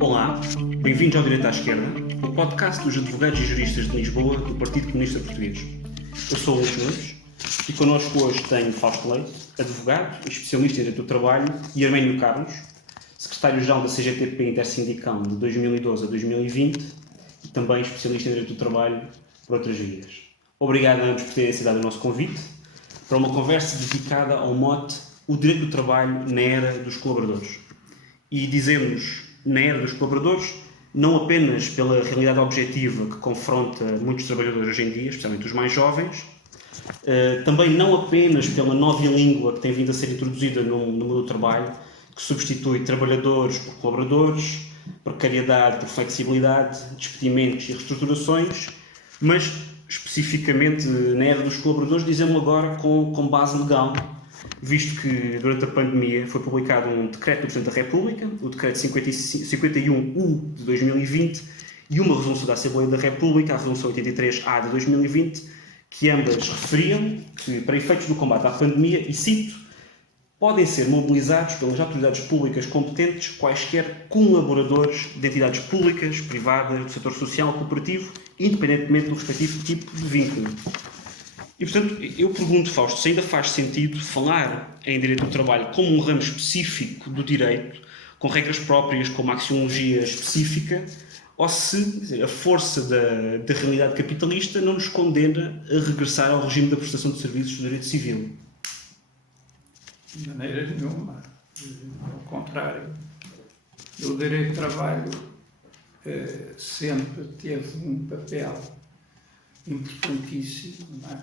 Olá, bem-vindos ao Direito à Esquerda, o podcast dos advogados e juristas de Lisboa do Partido Comunista Português. Eu sou o Luís Nunes e connosco hoje tenho Fausto Leite, advogado e especialista em Direito do Trabalho, e Arménio Carlos, secretário-geral da CGTP Intersindical de 2012 a 2020 e também especialista em Direito do Trabalho por outras vias. Obrigado a ambos por terem aceitado o nosso convite para uma conversa dedicada ao mote O Direito do Trabalho na Era dos Colaboradores. E dizemos na era dos colaboradores, não apenas pela realidade objetiva que confronta muitos trabalhadores hoje em dia, especialmente os mais jovens, também não apenas pela nova língua que tem vindo a ser introduzida no mundo do trabalho, que substitui trabalhadores por colaboradores, precariedade por flexibilidade, despedimentos e reestruturações, mas especificamente na era dos colaboradores, dizemos agora com base legal, visto que durante a pandemia foi publicado um decreto do Presidente da República, o decreto 51-U de 2020, e uma resolução da Assembleia da República, a resolução 83-A de 2020, que ambas referiam que, para efeitos do combate à pandemia, e cito, podem ser mobilizados pelas autoridades públicas competentes quaisquer colaboradores de entidades públicas, privadas, do setor social, cooperativo, independentemente do respectivo tipo de vínculo. E, portanto, eu pergunto, Fausto, se ainda faz sentido falar em direito do trabalho como um ramo específico do direito, com regras próprias, com uma axiologia específica, ou se a força da realidade capitalista não nos condena a regressar ao regime da prestação de serviços do direito civil. De maneira nenhuma. Ao contrário, o direito do trabalho sempre teve um papel importantíssimo, não é?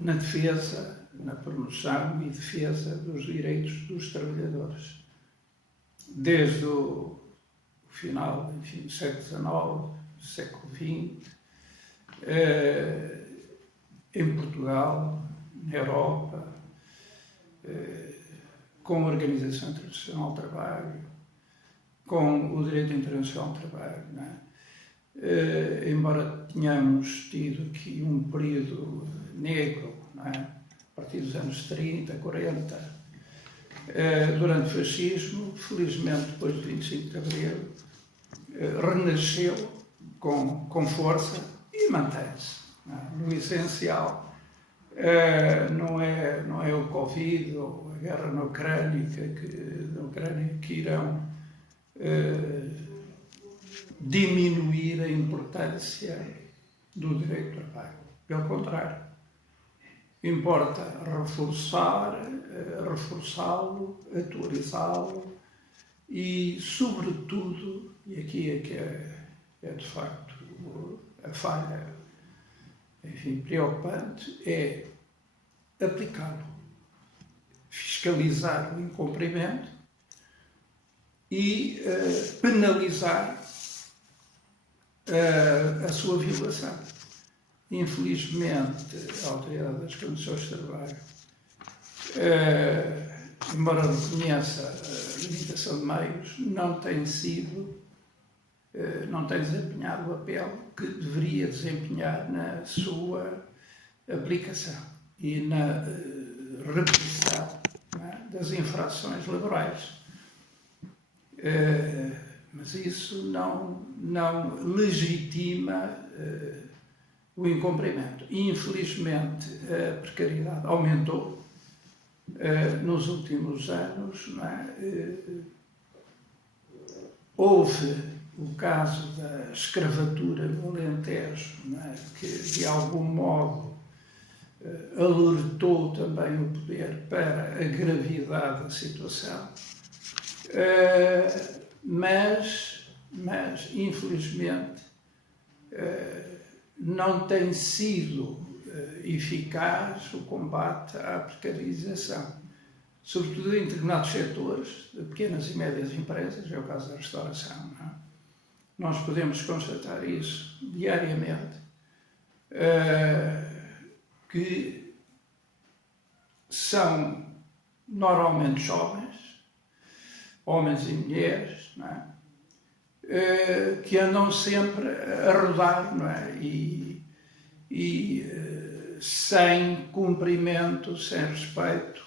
Na defesa, na promoção e defesa dos direitos dos trabalhadores. Desde o final, enfim, do século XIX, do século XX, em Portugal, na Europa, com a Organização Internacional do Trabalho, com o Direito Internacional do Trabalho, não é? Embora tenhamos tido aqui um período negro, não é? A partir dos anos 30, 40, durante o fascismo, felizmente depois do 25 de Abril, renasceu com força e mantém-se. No essencial, não é o Covid ou a guerra na Ucrânia que irão diminuir a importância do direito do trabalho. Pelo contrário, importa reforçá-lo, atualizá-lo e, sobretudo, e aqui é que é de facto a falha, enfim, preocupante, é aplicá-lo, fiscalizar o incumprimento e penalizar a sua violação. Infelizmente, a Autoridade das Condições de Trabalho, embora reconheça a limitação de meios, não tem desempenhado o papel que deveria desempenhar na sua aplicação e na repressão, das infrações laborais. Mas isso não legitima o incumprimento. Infelizmente, a precariedade aumentou nos últimos anos. Não é? Houve o caso da escravatura no Alentejo, não é? Que de algum modo alertou também o poder para a gravidade da situação. Mas infelizmente, não tem sido eficaz o combate à precarização, sobretudo em determinados setores de pequenas e médias empresas, é o caso da restauração. Não é? Nós podemos constatar isso diariamente, que são normalmente jovens, homens e mulheres, não é? Que andam sempre a rodar, não é? E sem cumprimento, sem respeito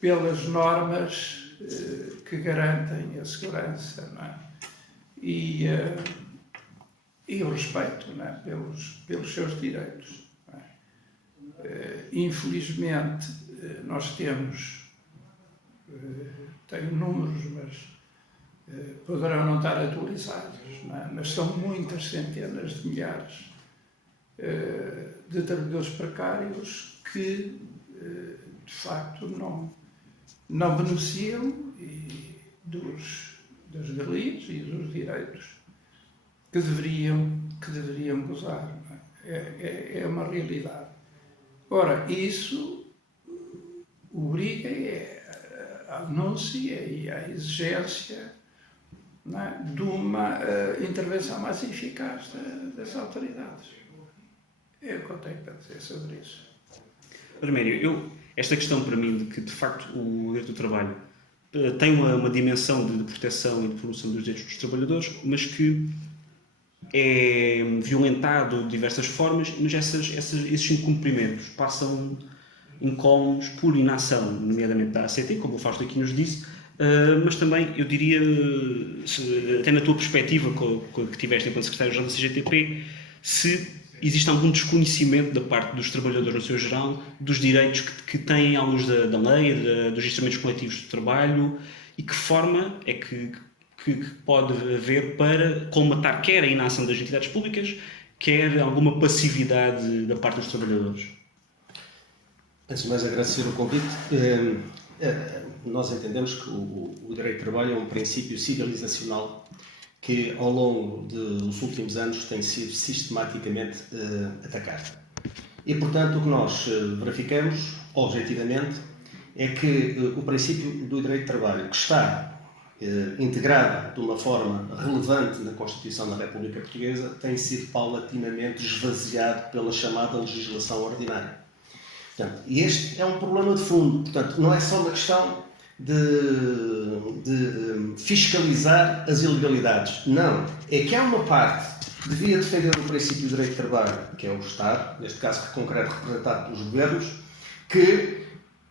pelas normas que garantem a segurança, não é? E o respeito, não é? pelos seus direitos. Não é? Infelizmente, nós tenho números, mas poderão não estar atualizados, não é? Mas são muitas centenas de milhares de trabalhadores precários que, de facto, não beneficiam das galerias e dos direitos que deveriam gozar. Não é? É uma realidade. Ora, isso obriga à denúncia e à exigência, não é, de uma intervenção mais eficaz das autoridades. É o que eu tenho para dizer sobre isso. Arménio, esta questão para mim de que, de facto, o direito do trabalho tem uma dimensão de proteção e de promoção dos direitos dos trabalhadores, mas que é violentado de diversas formas, mas esses incumprimentos passam incólumes por inação, nomeadamente da ACT, como o Fausto aqui nos disse, mas também, eu diria, até na tua perspectiva que tiveste enquanto secretário-geral da CGTP, se existe algum desconhecimento da parte dos trabalhadores no seu geral, dos direitos que têm à luz da lei, dos instrumentos coletivos de trabalho, e que forma é que pode haver para colmatar quer a inação das entidades públicas, quer alguma passividade da parte dos trabalhadores. Antes de mais, agradecer o convite. Nós entendemos que o direito de trabalho é um princípio civilizacional que, ao longo dos últimos anos, tem sido sistematicamente atacado. E, portanto, o que nós verificamos, objetivamente, é que o princípio do direito de trabalho, que está integrado de uma forma relevante na Constituição da República Portuguesa, tem sido paulatinamente esvaziado pela chamada legislação ordinária. Portanto, e este é um problema de fundo. Portanto, não é só uma questão de fiscalizar as ilegalidades. Não. É que há uma parte que devia defender o princípio do direito de trabalho, que é o Estado, neste caso concreto representado pelos governos, que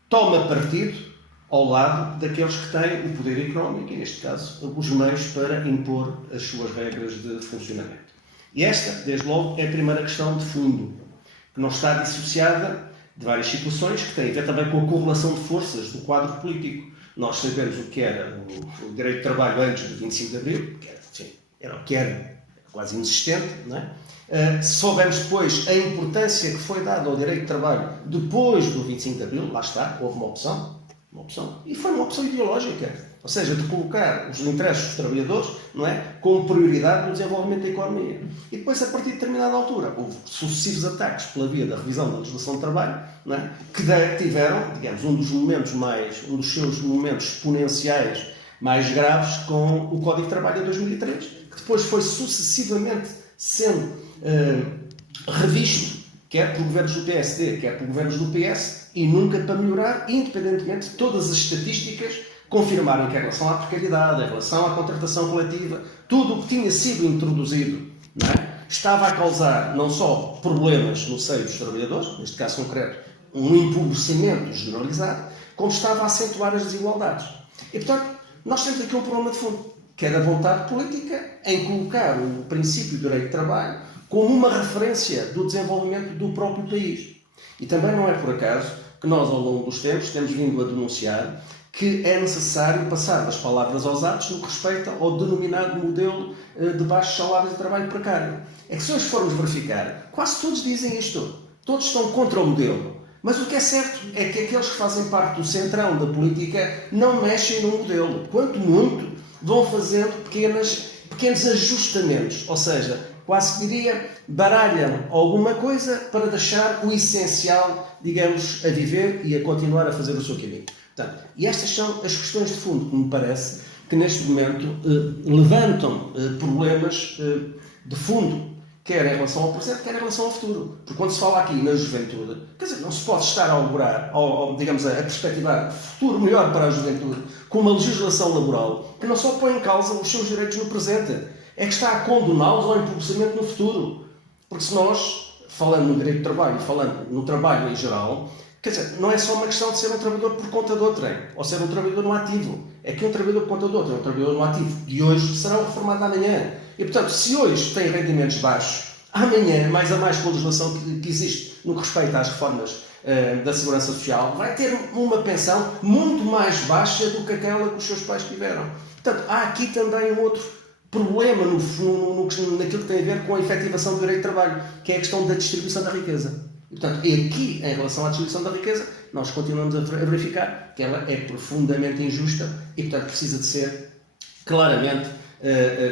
toma partido ao lado daqueles que têm o poder económico e, neste caso, os meios para impor as suas regras de funcionamento. E esta, desde logo, é a primeira questão de fundo, que não está dissociada de várias situações que têm a ver também com a correlação de forças do quadro político. Nós sabemos o que era o direito de trabalho antes do 25 de Abril, que era, enfim, era o que era, quase inexistente, não é? Soubemos depois a importância que foi dada ao direito de trabalho depois do 25 de Abril, lá está, houve uma opção, e foi uma opção ideológica, ou seja, de colocar os interesses dos trabalhadores, não é, como prioridade no desenvolvimento da economia. E depois, a partir de determinada altura, houve sucessivos ataques pela via da revisão da legislação de trabalho, não é, que tiveram, digamos, um dos seus momentos exponenciais mais graves com o Código de Trabalho de 2003, que depois foi sucessivamente sendo revisto, quer por governos do PSD, quer por governos do PS, e nunca para melhorar, independentemente de todas as estatísticas confirmarem que, em relação à precariedade, em relação à contratação coletiva, tudo o que tinha sido introduzido, não é, estava a causar não só problemas no seio dos trabalhadores, neste caso concreto, um empobrecimento generalizado, como estava a acentuar as desigualdades. E, portanto, nós temos aqui um problema de fundo, que é a vontade política em colocar o princípio do direito de trabalho como uma referência do desenvolvimento do próprio país. E também não é por acaso que nós, ao longo dos tempos, temos vindo a denunciar que é necessário passar das palavras aos atos no que respeita ao denominado modelo de baixos salários de trabalho precário. É que se hoje formos verificar, quase todos dizem isto. Todos estão contra o modelo. Mas o que é certo é que aqueles que fazem parte do centrão da política não mexem no modelo. Quanto muito, vão fazendo pequenos ajustamentos. Ou seja, quase que diria, baralham alguma coisa para deixar o essencial, digamos, a viver e a continuar a fazer o seu caminho. Portanto, e estas são as questões de fundo que me parece que neste momento levantam problemas de fundo, quer em relação ao presente, quer em relação ao futuro. Porque quando se fala aqui na juventude, quer dizer, não se pode estar a augurar, digamos, a perspectivar futuro melhor para a juventude com uma legislação laboral que não só põe em causa os seus direitos no presente, é que está a condená-los ao empobrecimento no futuro. Porque se nós, falando no direito de trabalho, falando no trabalho em geral, Quer dizer, não é só uma questão de ser um trabalhador por conta de outrem, ou ser um trabalhador no ativo. É que um trabalhador por conta de outro é um trabalhador no ativo de hoje será um reformado amanhã. E, portanto, se hoje tem rendimentos baixos, amanhã, mais a mais com a legislação que existe no que respeita às reformas da Segurança Social, vai ter uma pensão muito mais baixa do que aquela que os seus pais tiveram. Portanto, há aqui também um outro problema naquilo que tem a ver com a efetivação do direito de trabalho, que é a questão da distribuição da riqueza. E, portanto, aqui, em relação à distribuição da riqueza, nós continuamos a verificar que ela é profundamente injusta e, portanto, precisa de ser claramente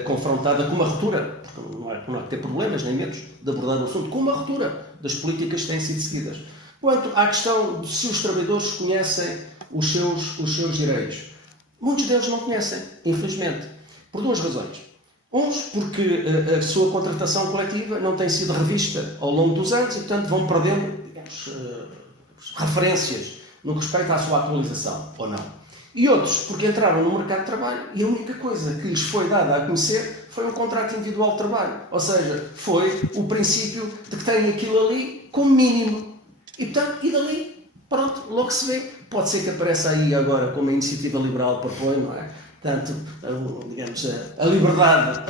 confrontada com uma ruptura, porque não há que ter problemas nem medos de abordar o assunto, com uma ruptura das políticas que têm sido seguidas. Quanto à questão de se os trabalhadores conhecem os seus direitos, muitos deles não conhecem, infelizmente, por duas razões. Uns, porque a sua contratação coletiva não tem sido revista ao longo dos anos e, portanto, vão perdendo, digamos, referências no que respeita à sua atualização, ou não. E outros, porque entraram no mercado de trabalho e a única coisa que lhes foi dada a conhecer foi um contrato individual de trabalho. Ou seja, foi o princípio de que têm aquilo ali como mínimo. E, portanto, e dali, pronto, logo se vê. Pode ser que apareça aí agora como a iniciativa liberal propõe, não é? Portanto, digamos, a liberdade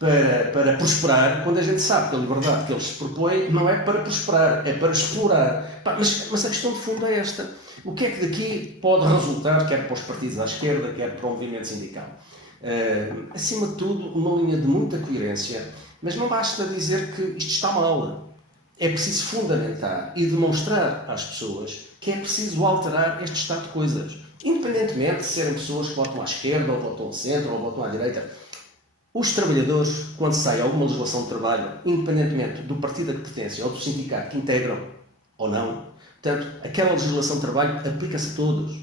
para prosperar, quando a gente sabe que a liberdade que eles propõem não é para prosperar, é para explorar. Mas a questão de fundo é esta. O que é que daqui pode resultar, quer para os partidos à esquerda, quer para o movimento sindical? Acima de tudo, uma linha de muita coerência, mas não basta dizer que isto está mal. É preciso fundamentar e demonstrar às pessoas que é preciso alterar este estado de coisas. Independentemente de serem pessoas que votam à esquerda, ou votam ao centro, ou votam à direita, os trabalhadores, quando sai alguma legislação de trabalho, independentemente do partido a que pertencem ou do sindicato que integram ou não, portanto, aquela legislação de trabalho aplica-se a todos,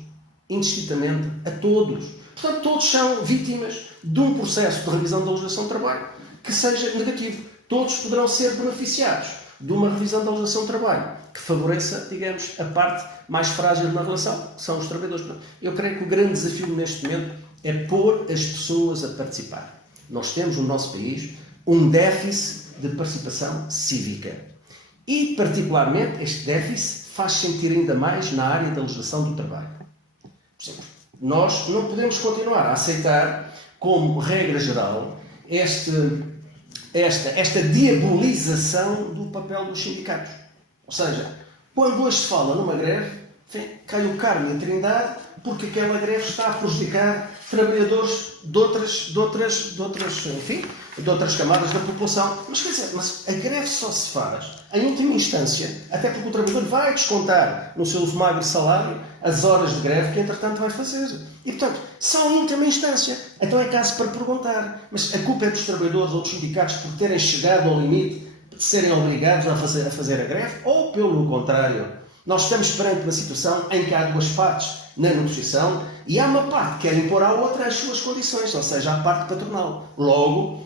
indistintamente a todos. Portanto, todos são vítimas de um processo de revisão da legislação de trabalho que seja negativo. Todos poderão ser beneficiados de uma revisão da legislação de trabalho que favoreça, digamos, a parte mais frágil na relação, que são os trabalhadores. Eu creio que o grande desafio neste momento é pôr as pessoas a participar. Nós temos no nosso país um déficit de participação cívica. E, particularmente, este déficit faz sentir ainda mais na área da legislação do trabalho. Por exemplo, nós não podemos continuar a aceitar como regra geral esta diabolização do papel dos sindicatos. Ou seja, quando hoje se fala numa greve, cai o carne em Trindade porque aquela greve está a prejudicar trabalhadores de outras camadas da população. Mas quer dizer, a greve só se faz, em última instância, até porque o trabalhador vai descontar no seu magro salário as horas de greve que entretanto vai fazer. E portanto, só em última instância. Então é caso para perguntar, mas a culpa é dos trabalhadores ou dos sindicatos por terem chegado ao limite de serem obrigados a fazer a greve? Ou pelo contrário? Nós estamos perante uma situação em que há duas partes na negociação e há uma parte que quer impor à outra as suas condições, ou seja, a parte patronal. Logo,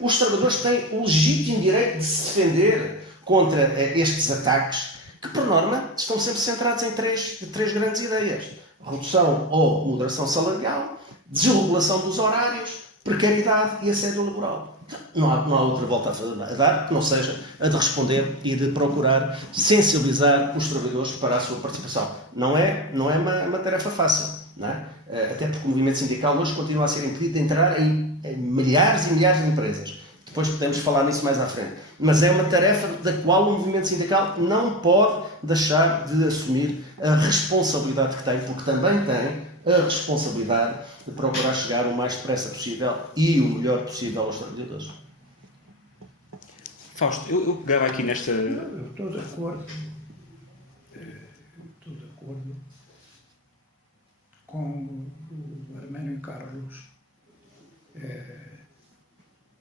os trabalhadores têm o legítimo direito de se defender contra estes ataques, que, por norma, estão sempre centrados em três grandes ideias. Redução ou moderação salarial, desregulação dos horários, precariedade e assédio laboral. Não há outra volta a dar que não seja a de responder e de procurar sensibilizar os trabalhadores para a sua participação. Não é uma tarefa fácil, não é? Até porque o movimento sindical hoje continua a ser impedido de entrar em milhares e milhares de empresas. Depois podemos falar nisso mais à frente. Mas é uma tarefa da qual o movimento sindical não pode deixar de assumir a responsabilidade que tem, porque também tem a responsabilidade de procurar chegar o mais depressa possível e o melhor possível aos trabalhadores. Fausto, eu pegava aqui nesta... Eu estou de acordo. Com o Arménio Carlos.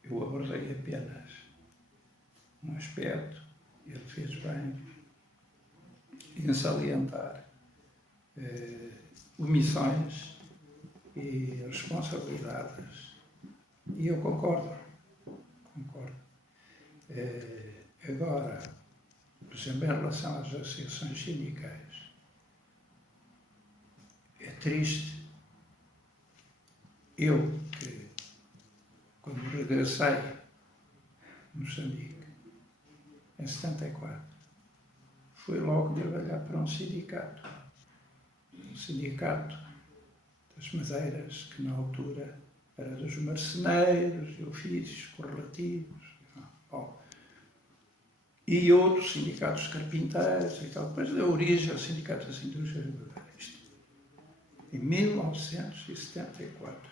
Eu abordei apenas um aspecto, ele fez bem, em salientar omissões e responsabilidades. E eu concordo. Agora, por exemplo, em relação às associações sindicais, é triste. Eu, que quando regressei a Moçambique, em 74, fui logo trabalhar para um sindicato das madeiras, que na altura era dos marceneiros, ofícios correlativos, e outros sindicatos carpinteiros e tal. Depois deu origem ao Sindicato das Indústrias de Madeira. Isto em 1974.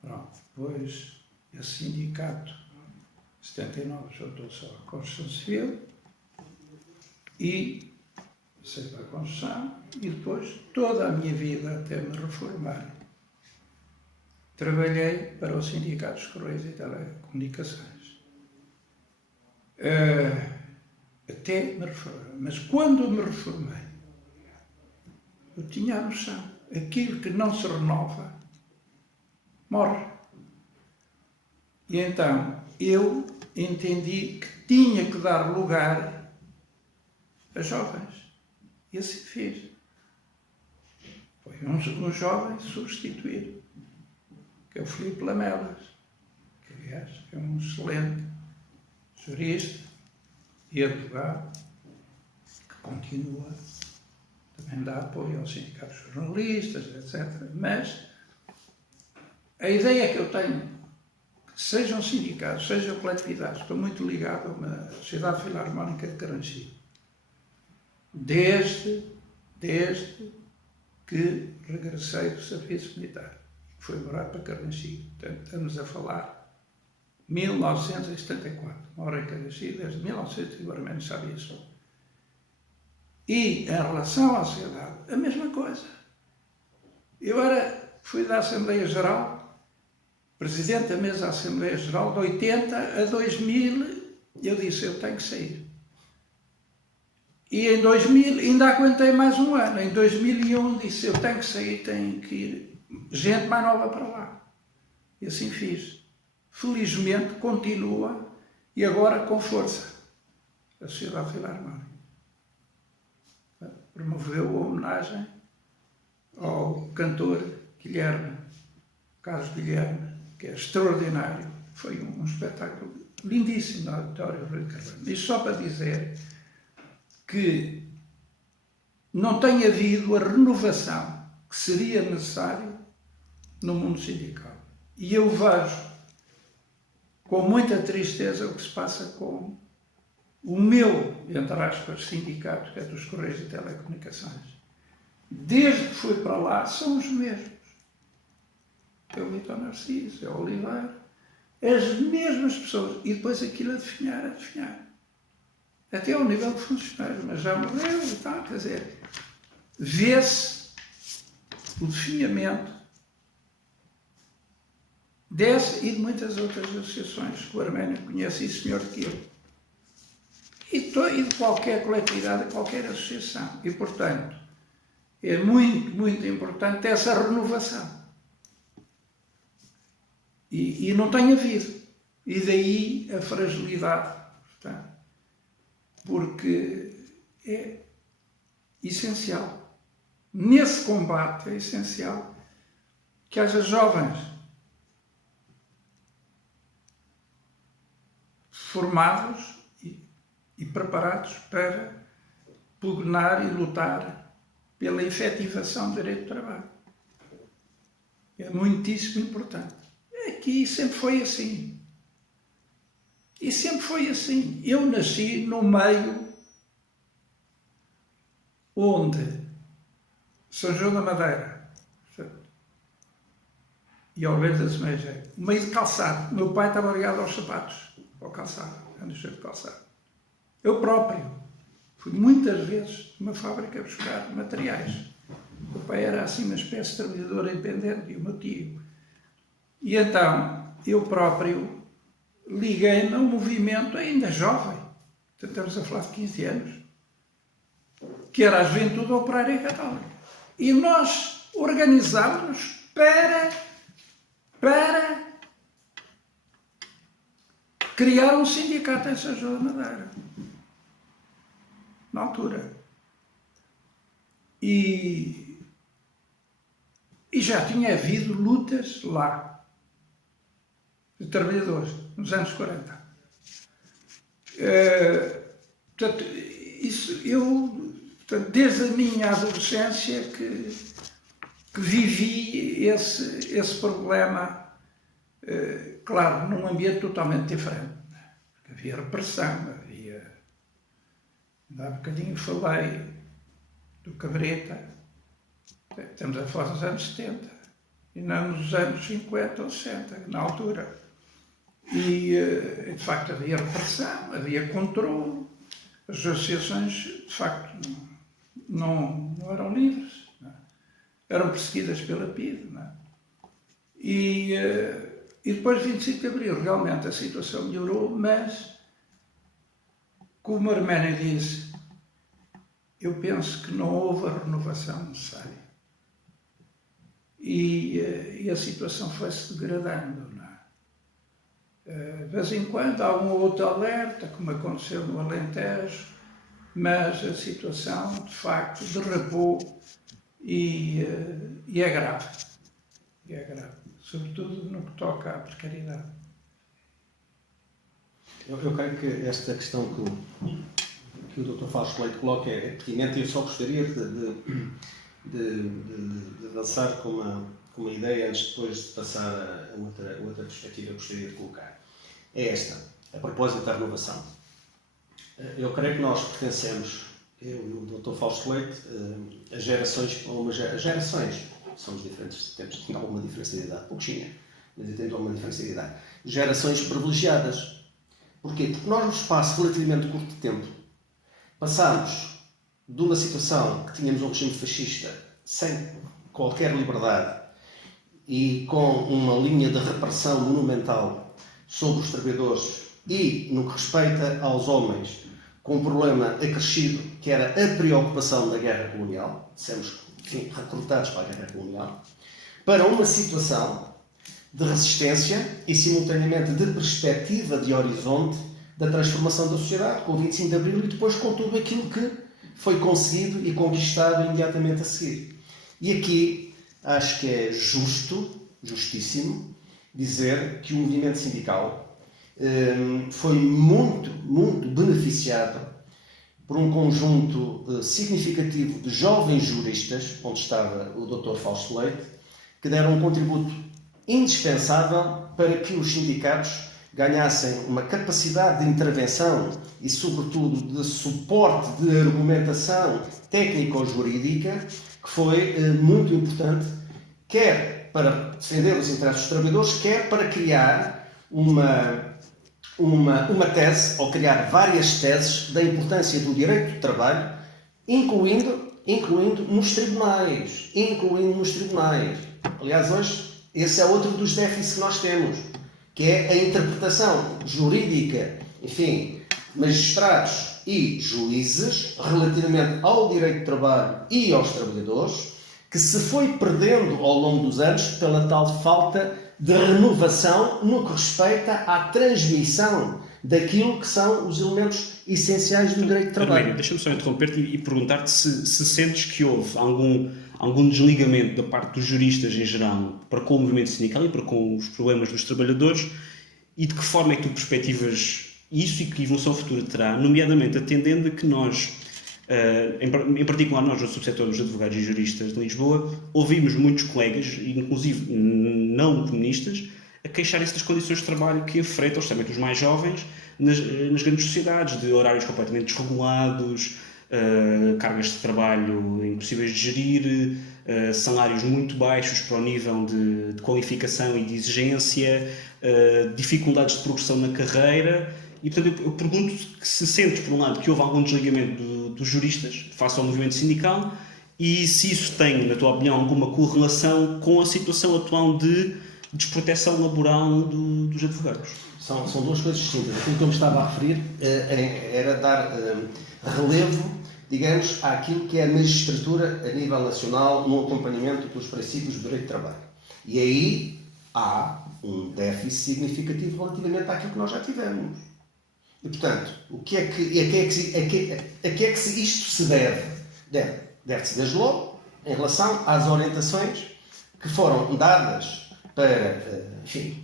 Pronto, depois esse sindicato, em 79, juntou-se à Construção Civil e saí para a construção, e depois toda a minha vida até me reformar trabalhei para o Sindicato dos Correios e Telecomunicações. Até me reformar. Mas quando me reformei, eu tinha a noção, aquilo que não se renova morre. E então eu entendi que tinha que dar lugar a jovens. E assim fiz. Foi um jovem substituir, que é o Filipe Lamelas, que aliás é um excelente jurista e advogado, que continua, também dá apoio aos sindicatos jornalistas, etc. Mas a ideia que eu tenho, que sejam sindicatos, sejam coletividades, estou muito ligado a uma Sociedade Filarmónica de Caranchi, desde que regressei do serviço militar. Fui morar para Caranchi. Portanto, estamos a falar 1974. Moro em Caranchi desde 1900 e agora menos sabia só. E em relação à sociedade, a mesma coisa. Eu fui da Assembleia Geral, presidente da mesa da Assembleia Geral, de 80 a 2000, eu disse, eu tenho que sair. E em 2000, ainda aguentei mais um ano. Em 2001 disse, eu tenho que sair, tenho que ir gente mais nova para lá. E assim fiz. Felizmente continua, e agora com força, a Sociedade Filarmónica. Promoveu a homenagem ao cantor Guilherme, Carlos Guilherme, que é extraordinário. Foi um espetáculo lindíssimo no Auditório Rui de Carvalho. Isto só para dizer que não tem havido a renovação que seria necessário no mundo sindical. E eu vejo com muita tristeza o que se passa com o meu, entre aspas, sindicato, que é dos Correios e Telecomunicações. Desde que fui para lá, são os mesmos. É o Vitor Narciso, é o Oliveira, as mesmas pessoas. E depois aquilo a definhar. Até ao nível de funcionários, mas já morreu e tal, quer dizer, vê-se o definhamento desse e de muitas outras associações que o Arménio conhece isso melhor que eu. E de qualquer coletividade, qualquer associação. E, portanto, é muito, muito importante essa renovação. E não tem havido. E daí a fragilidade. Portanto, porque é essencial. Nesse combate é essencial que haja jovens formados e preparados para pugnar e lutar pela efetivação do direito do trabalho. É muitíssimo importante. Aqui sempre foi assim. E sempre foi assim. Eu nasci no meio onde São João da Madeira e Oliveira da Semeja, no meio de calçado. O meu pai estava ligado aos sapatos, ao calçado, a nascer de calçado. Eu próprio fui muitas vezes numa fábrica buscar materiais. O meu pai era assim uma espécie de trabalhador independente e o meu tio. E então, eu próprio liguei-me a um movimento ainda jovem, estamos a falar de 15 anos, que era a Juventude Operária Católica. E nós organizámos-nos para criar um sindicato em São João da Madeira, na altura. E já tinha havido lutas lá, de trabalhadores, nos anos 40. Portanto, desde a minha adolescência que vivi esse problema, claro, num ambiente totalmente diferente. Porque havia repressão, há bocadinho falei do Cabrita, estamos a falar dos anos 70, e não nos anos 50 ou 60, na altura. E, de facto, havia repressão, havia controle, as associações, de facto, não eram livres, não é? Eram perseguidas pela PIDE. Não é? E depois, 25 de Abril, realmente a situação melhorou, mas, como o Arménio disse, eu penso que não houve a renovação necessária. E a situação foi-se degradando. Não é? De vez em quando há um ou outro alerta, como aconteceu no Alentejo, mas a situação, de facto, derrapou e é grave. E é grave, sobretudo no que toca à precariedade. Eu creio que esta questão que o Dr. Fausto Leite coloca é pertinente e eu só gostaria de avançar com uma ideia antes depois de passar a outra perspectiva que eu gostaria de colocar. É esta, a propósito da renovação. Eu creio que nós pertencemos, eu e o Dr. Fausto Leite, a gerações, somos diferentes, temos alguma diferença de idade, pouquinha, mas temos alguma diferença de idade. Gerações privilegiadas. Porquê? Porque nós, no espaço relativamente curto de tempo, passámos de uma situação que tínhamos um regime fascista sem qualquer liberdade e com uma linha de repressão monumental sobre os trabalhadores e, no que respeita aos homens, com um problema acrescido que era a preocupação da guerra colonial, dissemos, enfim, recrutados para a guerra colonial, para uma situação de resistência e, simultaneamente, de perspectiva de horizonte da transformação da sociedade, com o 25 de Abril e depois com tudo aquilo que foi conseguido e conquistado imediatamente a seguir. E aqui acho que é justíssimo, dizer que o movimento sindical foi muito beneficiado por um conjunto significativo de jovens juristas, onde estava o Dr. Fausto Leite, que deram um contributo indispensável para que os sindicatos ganhassem uma capacidade de intervenção e, sobretudo, de suporte de argumentação técnico-jurídica, que foi muito importante, quer para defender os interesses dos trabalhadores, quer para criar uma tese, ou criar várias teses da importância do direito do trabalho, incluindo nos tribunais. Aliás, hoje, esse é outro dos déficits que nós temos, que é a interpretação jurídica, enfim, magistrados e juízes, relativamente ao direito do trabalho e aos trabalhadores, que se foi perdendo ao longo dos anos pela tal falta de renovação no que respeita à transmissão daquilo que são os elementos essenciais do direito de trabalho. Arménio, deixa-me só interromper-te e perguntar-te se sentes que houve algum desligamento da parte dos juristas em geral para com o movimento sindical e para com os problemas dos trabalhadores, e de que forma é que tu perspectivas isso e que evolução futura terá, nomeadamente atendendo a que nós, em particular nós do subsetor dos advogados e juristas de Lisboa, ouvimos muitos colegas, inclusive não comunistas, a queixarem-se das condições de trabalho que enfrentam, especialmente os mais jovens, nas grandes sociedades, de horários completamente desregulados, cargas de trabalho impossíveis de gerir, salários muito baixos para o nível de qualificação e de exigência, dificuldades de progressão na carreira. E, portanto, eu pergunto se sentes, por um lado, que houve algum desligamento dos juristas face ao movimento sindical e se isso tem, na tua opinião, alguma correlação com a situação atual de desproteção laboral dos advogados. São duas coisas distintas. Aquilo que eu me estava a referir era dar relevo, digamos, àquilo que é a magistratura a nível nacional no acompanhamento dos princípios do direito de trabalho. E aí há um déficit significativo relativamente àquilo que nós já tivemos. E, portanto, a que é que isto se deve? Deve-se desde logo em relação às orientações que foram dadas para, enfim,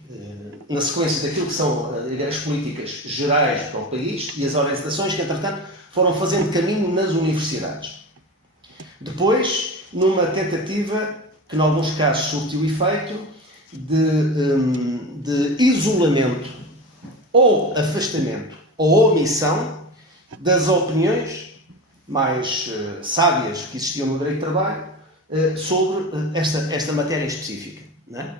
na sequência daquilo que são as políticas gerais para o país e as orientações que, entretanto, foram fazendo caminho nas universidades. Depois, numa tentativa que, em alguns casos, surtiu efeito de isolamento ou afastamento ou omissão das opiniões mais sábias que existiam no direito de trabalho sobre esta matéria específica. Não é?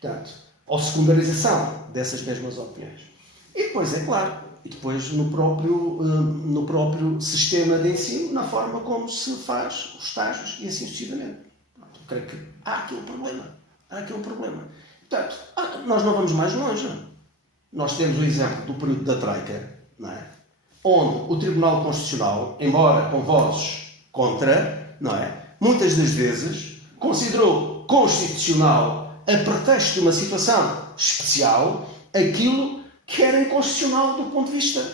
Portanto, ou secundarização dessas mesmas opiniões. E depois, é claro, e depois no próprio sistema de ensino, na forma como se faz os estágios e assim sucessivamente. Portanto, creio que há aqui um problema. Portanto, nós não vamos mais longe. Nós temos o exemplo do período da Troika, não é? Onde o Tribunal Constitucional, embora com vozes contra, não é? Muitas das vezes considerou constitucional, a pretexto de uma situação especial, aquilo que era inconstitucional do ponto de vista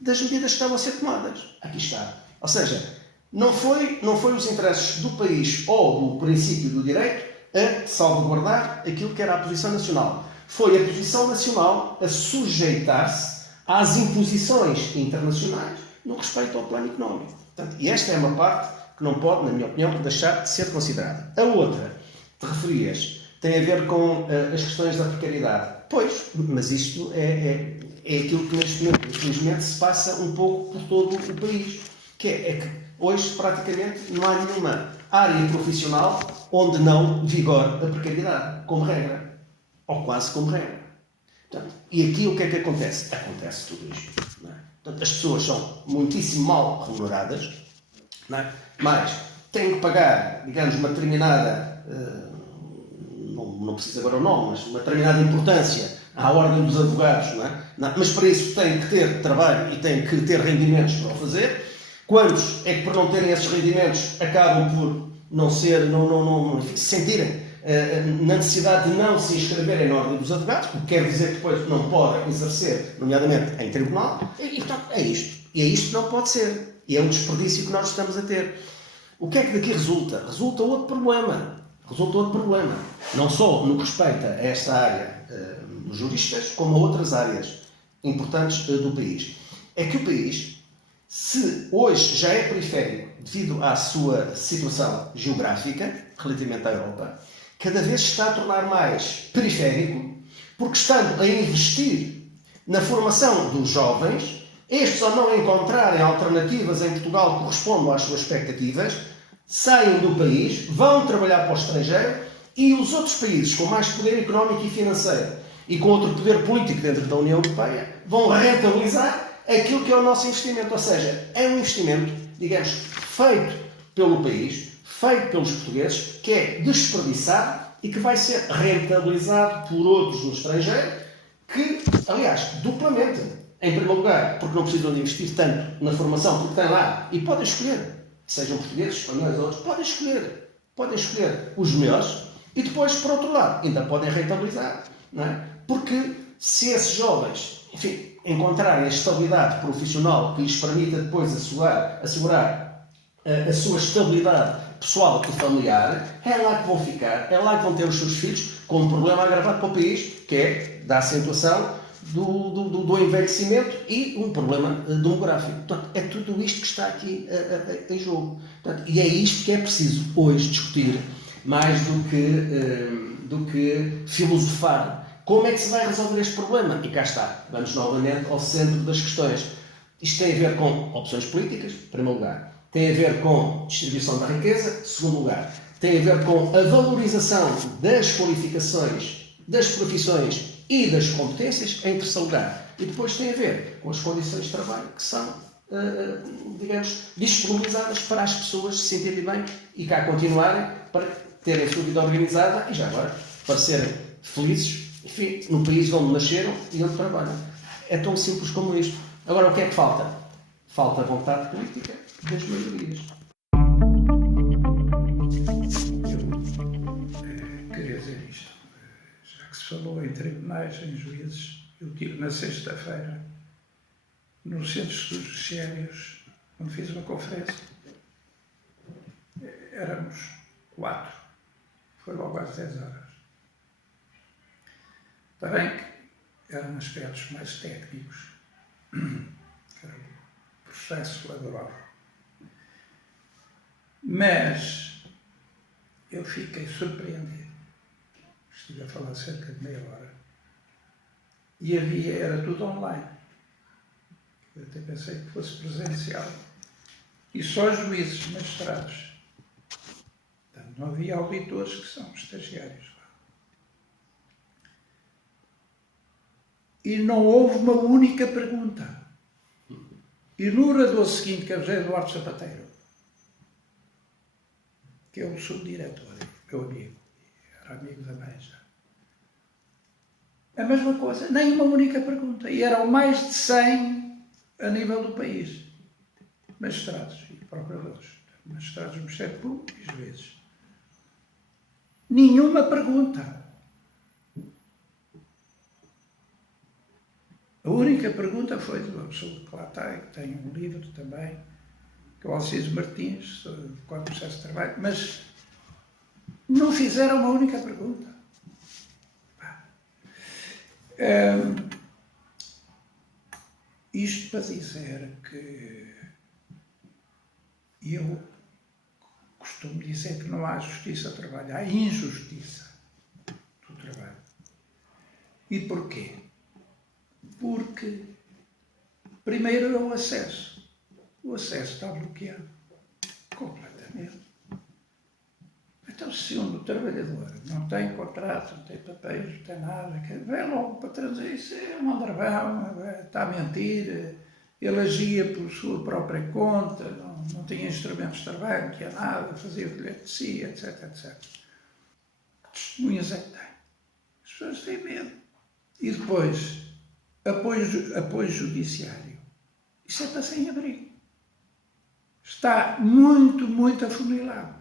das medidas que estavam a ser tomadas. Aqui está. Ou seja, não foi os interesses do país ou do princípio do direito a salvaguardar aquilo que era a posição nacional. Foi a posição nacional a sujeitar-se às imposições internacionais no respeito ao plano económico. Portanto, e esta é uma parte que não pode, na minha opinião, deixar de ser considerada. A outra, te referias, tem a ver com as questões da precariedade. Pois, mas isto é aquilo que neste momento, infelizmente, se passa um pouco por todo o país. Que é que hoje, praticamente, não há nenhuma área profissional onde não vigore a precariedade, como regra. Ou quase como regra. Portanto, e aqui o que é que acontece? Acontece tudo isto. Não é? Portanto, as pessoas são muitíssimo mal remuneradas, não é? Mas têm que pagar, digamos, uma determinada, não preciso agora o nome, mas uma determinada importância à ordem dos advogados, não é? Mas para isso têm que ter trabalho e têm que ter rendimentos para o fazer. Quantos é que por não terem esses rendimentos acabam por não se sentirem na necessidade de não se inscreverem na ordem dos advogados, o que quer dizer que depois não podem exercer, nomeadamente em tribunal, e portanto é isto. E é isto que não pode ser. E é um desperdício que nós estamos a ter. O que é que daqui resulta? Resulta outro problema. Não só no que respeita a esta área dos juristas, como a outras áreas importantes do país. É que o país, se hoje já é periférico devido à sua situação geográfica, relativamente à Europa, cada vez se está a tornar mais periférico, porque estando a investir na formação dos jovens, estes ao não encontrarem alternativas em Portugal que correspondam às suas expectativas, saem do país, vão trabalhar para o estrangeiro e os outros países com mais poder económico e financeiro e com outro poder político dentro da União Europeia vão rentabilizar aquilo que é o nosso investimento. Ou seja, é um investimento, digamos, feito pelo país, feito pelos portugueses, que é desperdiçado e que vai ser rentabilizado por outros no estrangeiro, que, aliás, duplamente. Em primeiro lugar, porque não precisam de investir tanto na formação, porque têm lá e podem escolher, sejam portugueses, espanhóis ou outros, podem escolher os melhores e depois, por outro lado, ainda podem rentabilizar. Não é? Porque se esses jovens, enfim, encontrarem a estabilidade profissional que lhes permita depois assegurar a sua estabilidade pessoal e familiar, é lá que vão ficar, é lá que vão ter os seus filhos, com um problema agravado para o país, que é da acentuação do envelhecimento e um problema demográfico. Portanto, é tudo isto que está aqui em jogo. Portanto, e é isto que é preciso hoje discutir, mais do que filosofar. Como é que se vai resolver este problema? E cá está, vamos novamente ao centro das questões. Isto tem a ver com opções políticas, em primeiro lugar. Tem a ver com distribuição da riqueza, em segundo lugar. Tem a ver com a valorização das qualificações, das profissões e das competências, em terceiro lugar. E depois tem a ver com as condições de trabalho que são, digamos, disponibilizadas para as pessoas se sentirem bem e cá continuarem para terem a sua vida organizada e já agora para serem felizes, enfim, no país onde nasceram e onde trabalham. É tão simples como isto. Agora, o que é que falta? Falta vontade política das maiorias. Eu queria dizer isto. Já que se falou em tribunais, em juízes, eu tive na sexta-feira, no Centro de Estudos Sénios, onde fiz uma conferência. Éramos 4. Foi logo às 10 horas. Está bem que eram aspectos mais técnicos, que era o processo laboral. Mas eu fiquei surpreendido. Estive a falar cerca de meia hora. E era tudo online. Eu até pensei que fosse presencial. E só juízes, magistrados. Portanto, não havia auditores que são estagiários. E não houve uma única pergunta. E no orador seguinte, que é José Eduardo Sapateiro, que é o subdiretor, meu amigo, era amigo da Beja, a mesma coisa, nem uma única pergunta. E eram mais de 100 a nível do país. Magistrados e procuradores. Magistrados do Ministério Público e juízes. Nenhuma pergunta. A única pergunta foi de uma pessoa que lá está, que tem um livro também, que é o Alcides Martins, sobre o Código de Processo de Trabalho, mas não fizeram uma única pergunta. Isto para dizer que eu costumo dizer que não há justiça do trabalho, há injustiça do trabalho. E porquê? Porque, primeiro, é o acesso. O acesso está bloqueado. Completamente. Então, se um trabalhador não tem contrato, não tem papéis, não tem nada, vai logo para trás, isso é um aldrabão, está a mentir, ele agia por sua própria conta, não tinha instrumentos de trabalho, não tinha nada, fazia o bilhete de si, etc, etc. Que testemunhas é que tem? As pessoas têm medo. E depois, apoio judiciário. Isso é para sem-abrigo. Está muito, muito afunilado.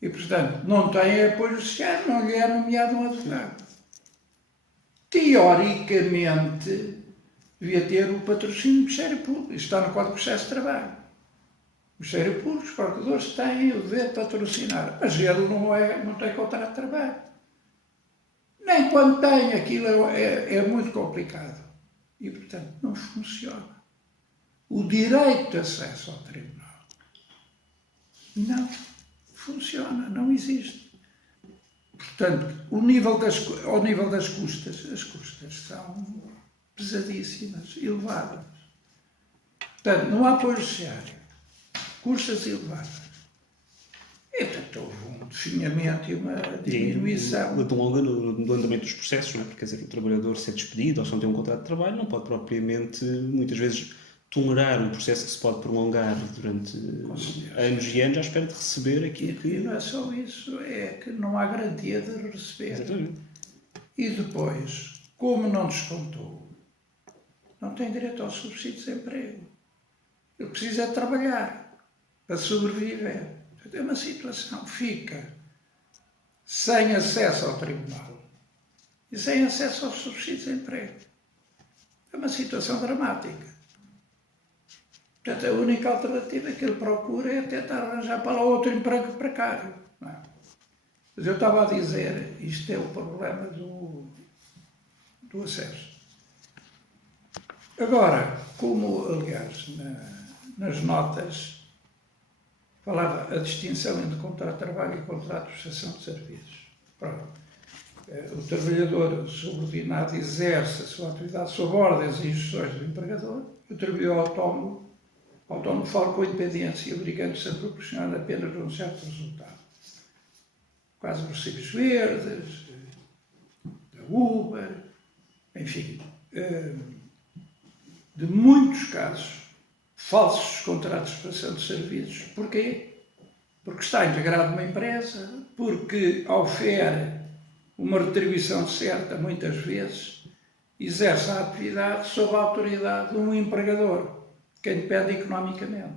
E, portanto, não tem apoio judiciário, não lhe é nomeado um advogado. Teoricamente, devia ter o patrocínio do Ministério Público. Isto está no Código de Processo de Trabalho. O Ministério Público, os procuradores têm o dever de patrocinar, mas ele não tem contrato de trabalho. Nem quando tem, aquilo é muito complicado. E, portanto, não funciona. O direito de acesso ao tribunal não funciona, não existe. Portanto, ao nível das custas, as custas são pesadíssimas, elevadas. Portanto, não há apoio judiciário, custas elevadas. E, portanto, houve um definhamento e uma diminuição. De longa no andamento dos processos, não é? Porque, quer dizer, o trabalhador ser despedido ou se não tem um contrato de trabalho não pode propriamente, muitas vezes, tolerar um processo que se pode prolongar durante anos e anos à espera de receber aquilo que... E não é só isso, é que não há garantia de receber. Exatamente. E depois, como não descontou, não tem direito ao subsídio de desemprego. Ele precisa de trabalhar para sobreviver. É uma situação, fica sem acesso ao tribunal e sem acesso ao subsídio de desemprego. É uma situação dramática. Portanto, a única alternativa que ele procura é tentar arranjar para lá outro emprego precário. Não é? Mas eu estava a dizer, isto é o problema do acesso. Agora, como, aliás, nas notas falava a distinção entre contrato de trabalho e contrato de prestação de serviços. Pronto. O trabalhador subordinado exerce a sua atividade sob ordens e instruções do empregador. O trabalhador autónomo fala com independência, obrigando-se a proporcionar apenas um certo resultado. Quase os recibos verdes, da Uber, enfim, de muitos casos, falsos contratos de prestação de serviços. Porquê? Porque está integrado numa empresa, porque ofere uma retribuição certa, muitas vezes, exerce a atividade sob a autoridade de um empregador, que depende economicamente.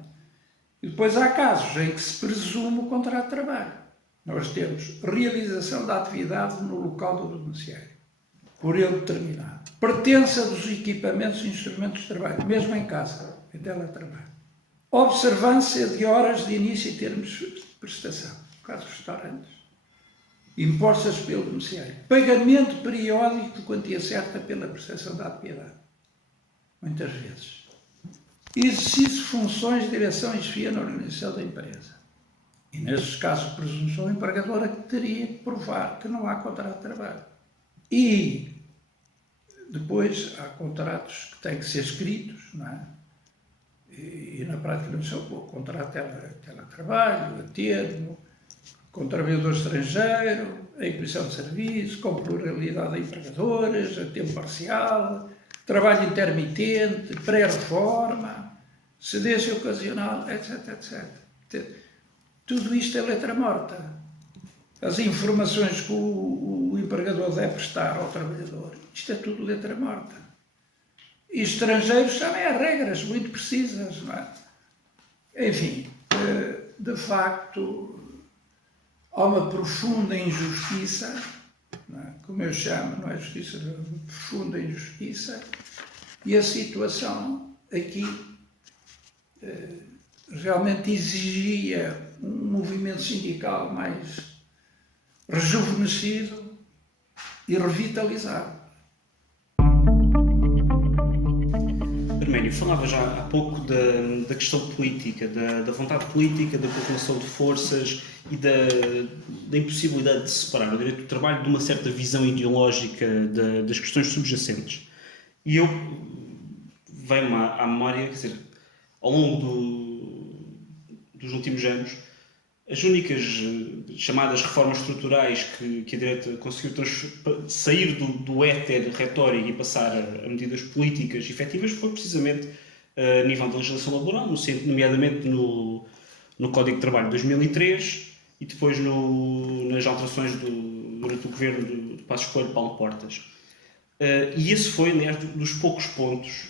E depois há casos em que se presume o contrato de trabalho. Nós temos realização da atividade no local do beneficiário, por ele determinado. Pertença dos equipamentos e instrumentos de trabalho, mesmo em casa, em teletrabalho. Observância de horas de início e termos de prestação, no caso dos restaurantes. Impostas pelo beneficiário. Pagamento periódico de quantia certa pela prestação da atividade. Muitas vezes. e exercício de funções de direção e chefia na organização da empresa. E nesses casos de presunção empregadora que teria que provar que não há contrato de trabalho. E depois há contratos que têm que ser escritos, não é? E na prática não são o contrato de teletrabalho, a termo, com trabalhador estrangeiro, a imposição de serviço, com pluralidade de empregadores, a tempo parcial, trabalho intermitente, pré-reforma, cedência ocasional, etc, etc. Tudo isto é letra morta. As informações que o empregador deve prestar ao trabalhador, isto é tudo letra morta. E estrangeiros também há regras muito precisas, não é? Enfim, de facto, há uma profunda injustiça, não é? Como eu chamo, não é justiça, profunda injustiça, e a situação aqui realmente exigia um movimento sindical mais rejuvenescido e revitalizado. Arménio, falava já há pouco da questão política, da vontade política, da correlação de forças e da impossibilidade de separar o direito do trabalho de uma certa visão ideológica das questões subjacentes. E eu venho-me à memória, quer dizer, ao longo dos últimos anos, as únicas chamadas reformas estruturais que a direita conseguiu sair do éter retórico e passar a medidas políticas efetivas foi precisamente a nível da legislação laboral, nomeadamente no Código de Trabalho de 2003 e depois nas alterações durante o governo do Passos Coelho Paulo Portas. E esse foi, aliás, dos poucos pontos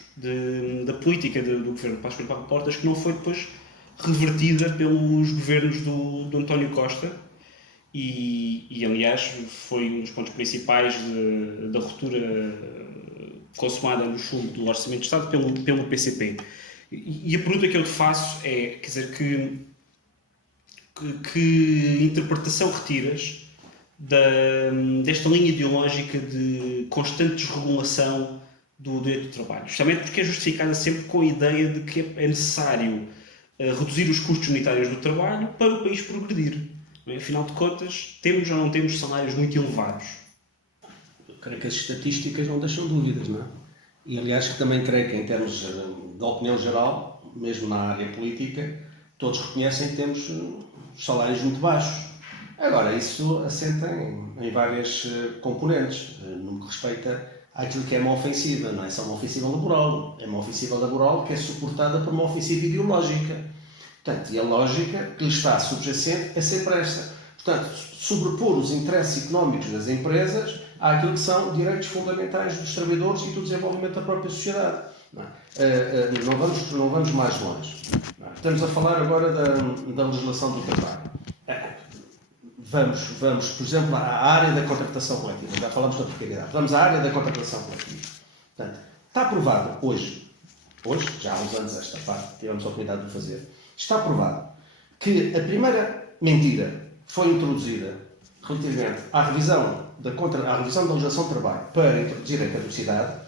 da política do governo de Passos Coelho Paulo Portas que não foi depois revertida pelos governos do António Costa e aliás foi um dos pontos principais da ruptura consumada no chumbo do Orçamento de Estado pelo PCP. E a pergunta que eu te faço é, quer dizer, que interpretação retiras desta linha ideológica de constante desregulação do direito do trabalho? Justamente porque é justificada sempre com a ideia de que é necessário reduzir os custos unitários do trabalho para o país progredir. Afinal de contas, temos ou não temos salários muito elevados? Eu creio que as estatísticas não deixam dúvidas, não é? E aliás, que também creio que em termos de opinião geral, mesmo na área política, todos reconhecem que temos salários muito baixos. Agora, isso assenta em várias componentes, no que respeita àquilo que é uma ofensiva, não é só uma ofensiva laboral, é uma ofensiva laboral que é suportada por uma ofensiva ideológica. Portanto, e a lógica que lhe está subjacente é sempre esta. Portanto, sobrepor os interesses económicos das empresas àquilo que são direitos fundamentais dos trabalhadores e do desenvolvimento da própria sociedade. Não vamos mais longe. Estamos a falar agora da legislação do trabalho. Vamos, por exemplo, à área da contratação coletiva. Já falamos da precariedade. Vamos à área da contratação coletiva. Portanto, está aprovado hoje, já há uns anos esta parte, tivemos a oportunidade de o fazer, está aprovado que a primeira medida foi introduzida relativamente à revisão da legislação do trabalho para introduzir a caducidade,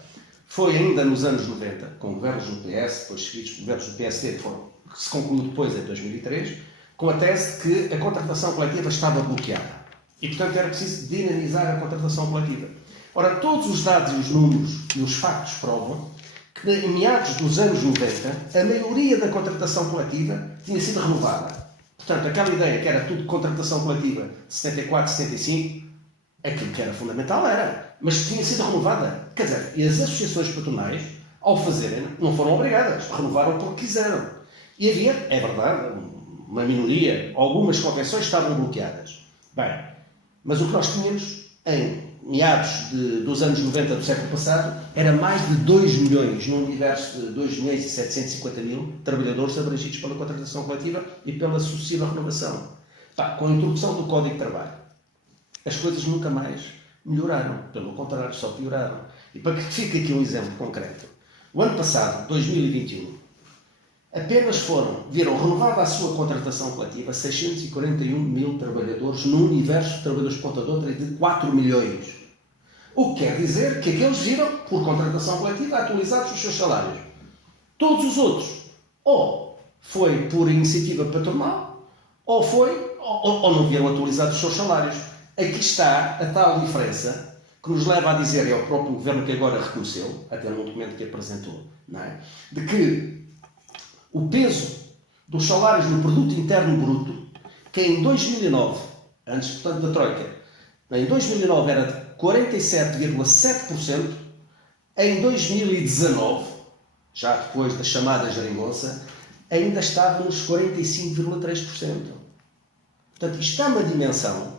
foi ainda nos anos 90, com governos do PS, depois seguidos por governos do PSD, que se concluiu depois em 2003, com a tese de que a contratação coletiva estava bloqueada. E, portanto, era preciso dinamizar a contratação coletiva. Ora, todos os dados e os números e os factos provam que, em meados dos anos 90, a maioria da contratação coletiva tinha sido renovada. Portanto, aquela ideia que era tudo contratação coletiva de 74, 75, aquilo que era fundamental era, mas tinha sido renovada. Quer dizer, e as associações patronais, ao fazerem, não foram obrigadas, renovaram porque quiseram. E havia, é verdade, uma minoria, algumas convenções estavam bloqueadas. Bem, mas o que nós tínhamos em meados dos anos 90 do século passado era mais de 2 milhões, num universo de 2 milhões e 750 mil trabalhadores abrangidos pela contratação coletiva e pela sucessiva renovação. Com a introdução do Código de Trabalho, as coisas nunca mais melhoraram, pelo contrário, só pioraram. E para que fique aqui um exemplo concreto, o ano passado, 2021, apenas viram renovada a sua contratação coletiva 641 mil trabalhadores no universo de trabalhadores de ponta de outra de 4 milhões. O que quer dizer que aqueles viram, por contratação coletiva, atualizados os seus salários. Todos os outros ou foi por iniciativa patronal, ou não vieram atualizados os seus salários. Aqui está a tal diferença que nos leva a dizer, e é o próprio governo que agora reconheceu, até no documento que apresentou, não é? De que o peso dos salários no produto interno bruto, que em 2009, antes, portanto, da Troika, em 2009 era de 47,7%, em 2019, já depois da chamada geringonça, ainda estava nos 45,3%. Portanto, isto dá uma dimensão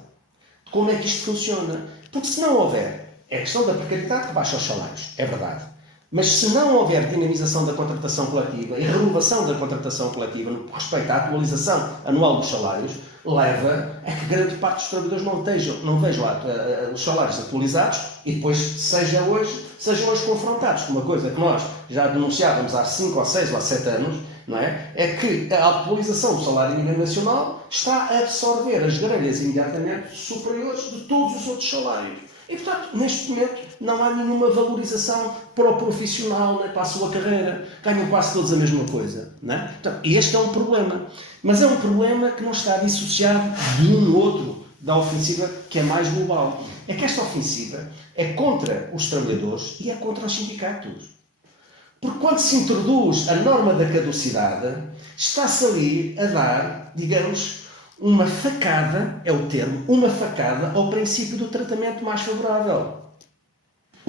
de como é que isto funciona. Porque se não houver, é questão da precariedade que baixa os salários, é verdade. Mas se não houver dinamização da contratação coletiva e renovação da contratação coletiva no que respeita à atualização anual dos salários, leva a que grande parte dos trabalhadores não vejam os salários atualizados e depois sejam hoje confrontados com uma coisa que nós já denunciávamos há 5 ou 6 ou 7 anos, não é? É que a atualização do salário mínimo nacional está a absorver as grelhas imediatamente superiores de todos os outros salários. E, portanto, neste momento não há nenhuma valorização para o profissional, né, para a sua carreira. Ganham quase todos a mesma coisa. Né? Portanto, este é um problema. Mas é um problema que não está dissociado de um outro, da ofensiva que é mais global. É que esta ofensiva é contra os trabalhadores e é contra os sindicatos. Porque quando se introduz a norma da caducidade, está-se ali a dar, digamos, uma facada, é o termo, uma facada ao princípio do tratamento mais favorável.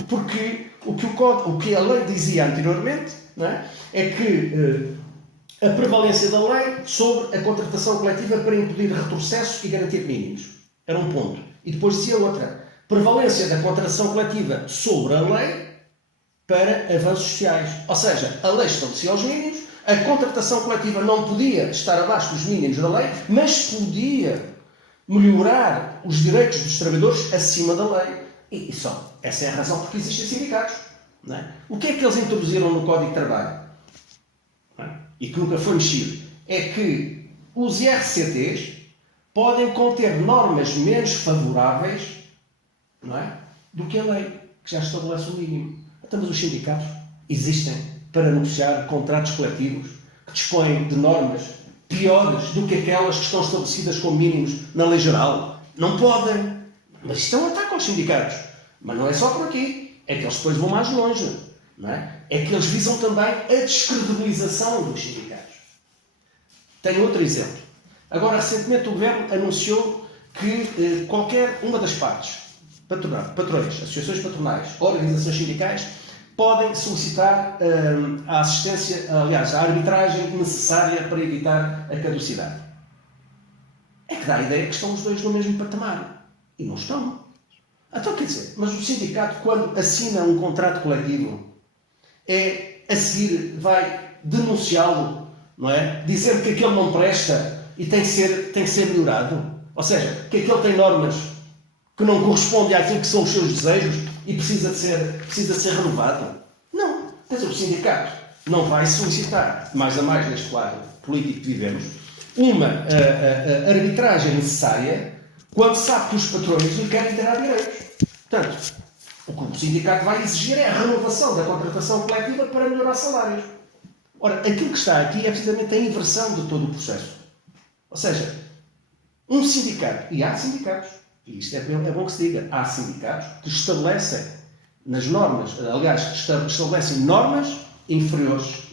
Porque o que a lei dizia anteriormente, não é que a prevalência da lei sobre a contratação coletiva para impedir retrocesso e garantir mínimos. Era um ponto. E depois dizia outra. Prevalência da contratação coletiva sobre a lei para avanços sociais. Ou seja, a lei estabelecia os mínimos, a contratação coletiva não podia estar abaixo dos mínimos da lei, mas podia melhorar os direitos dos trabalhadores acima da lei. E só essa é a razão porque existem sindicatos. Não é? O que é que eles introduziram no Código de Trabalho? Não é? E que nunca foi mexido. É que os IRCTs podem conter normas menos favoráveis, não é, do que a lei, que já estabelece o mínimo. Então, mas os sindicatos existem para negociar contratos coletivos que dispõem de normas piores do que aquelas que estão estabelecidas como mínimos na lei geral. Não podem. Mas isto é um ataque aos sindicatos. Mas não é só por aqui. É que eles depois vão mais longe. Não é? É que eles visam também a descredibilização dos sindicatos. Tenho outro exemplo. Agora, recentemente, o Governo anunciou que qualquer uma das partes, patrões, associações patronais, organizações sindicais, podem solicitar a assistência, aliás, a arbitragem necessária para evitar a caducidade. É que dá a ideia que estão os dois no mesmo patamar. E não estão. Então, quer dizer, mas o sindicato, quando assina um contrato coletivo, a seguir vai denunciá-lo, não é? Dizer que aquele não presta e tem que ser melhorado. Ou seja, que aquele tem normas que não correspondem àquilo que são os seus desejos e precisa de ser renovado. Não. Quer dizer, o sindicato não vai solicitar, mais a mais neste quadro político que vivemos, uma arbitragem necessária quando sabe que os patrões lhe querem tirar direitos. Portanto, o que o sindicato vai exigir é a renovação da contratação coletiva para melhorar salários. Ora, aquilo que está aqui é precisamente a inversão de todo o processo. Ou seja, um sindicato, e há sindicatos, e isto é bom que se diga, há sindicatos que estabelecem nas normas, aliás, estabelecem normas inferiores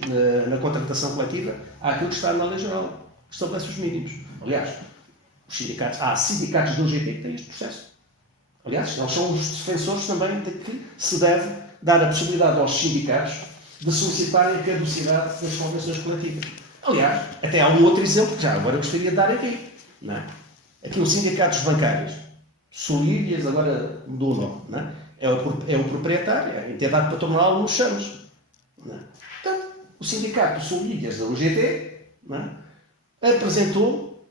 na contratação coletiva àquilo que está na lei geral, que estabelece os mínimos. Aliás, há sindicatos do UGT que têm este processo. Aliás, eles são os defensores também de que se deve dar a possibilidade aos sindicatos de solicitarem a caducidade das convenções coletivas. Aliás, até há um outro exemplo que já agora eu gostaria de dar aqui. Não é? Aqui nos sindicatos bancários, Solídias, agora mudou o nome, não é? É o proprietário, é a entidade patronal nos Chamos. Portanto, o sindicato Solídias da UGT, não é, apresentou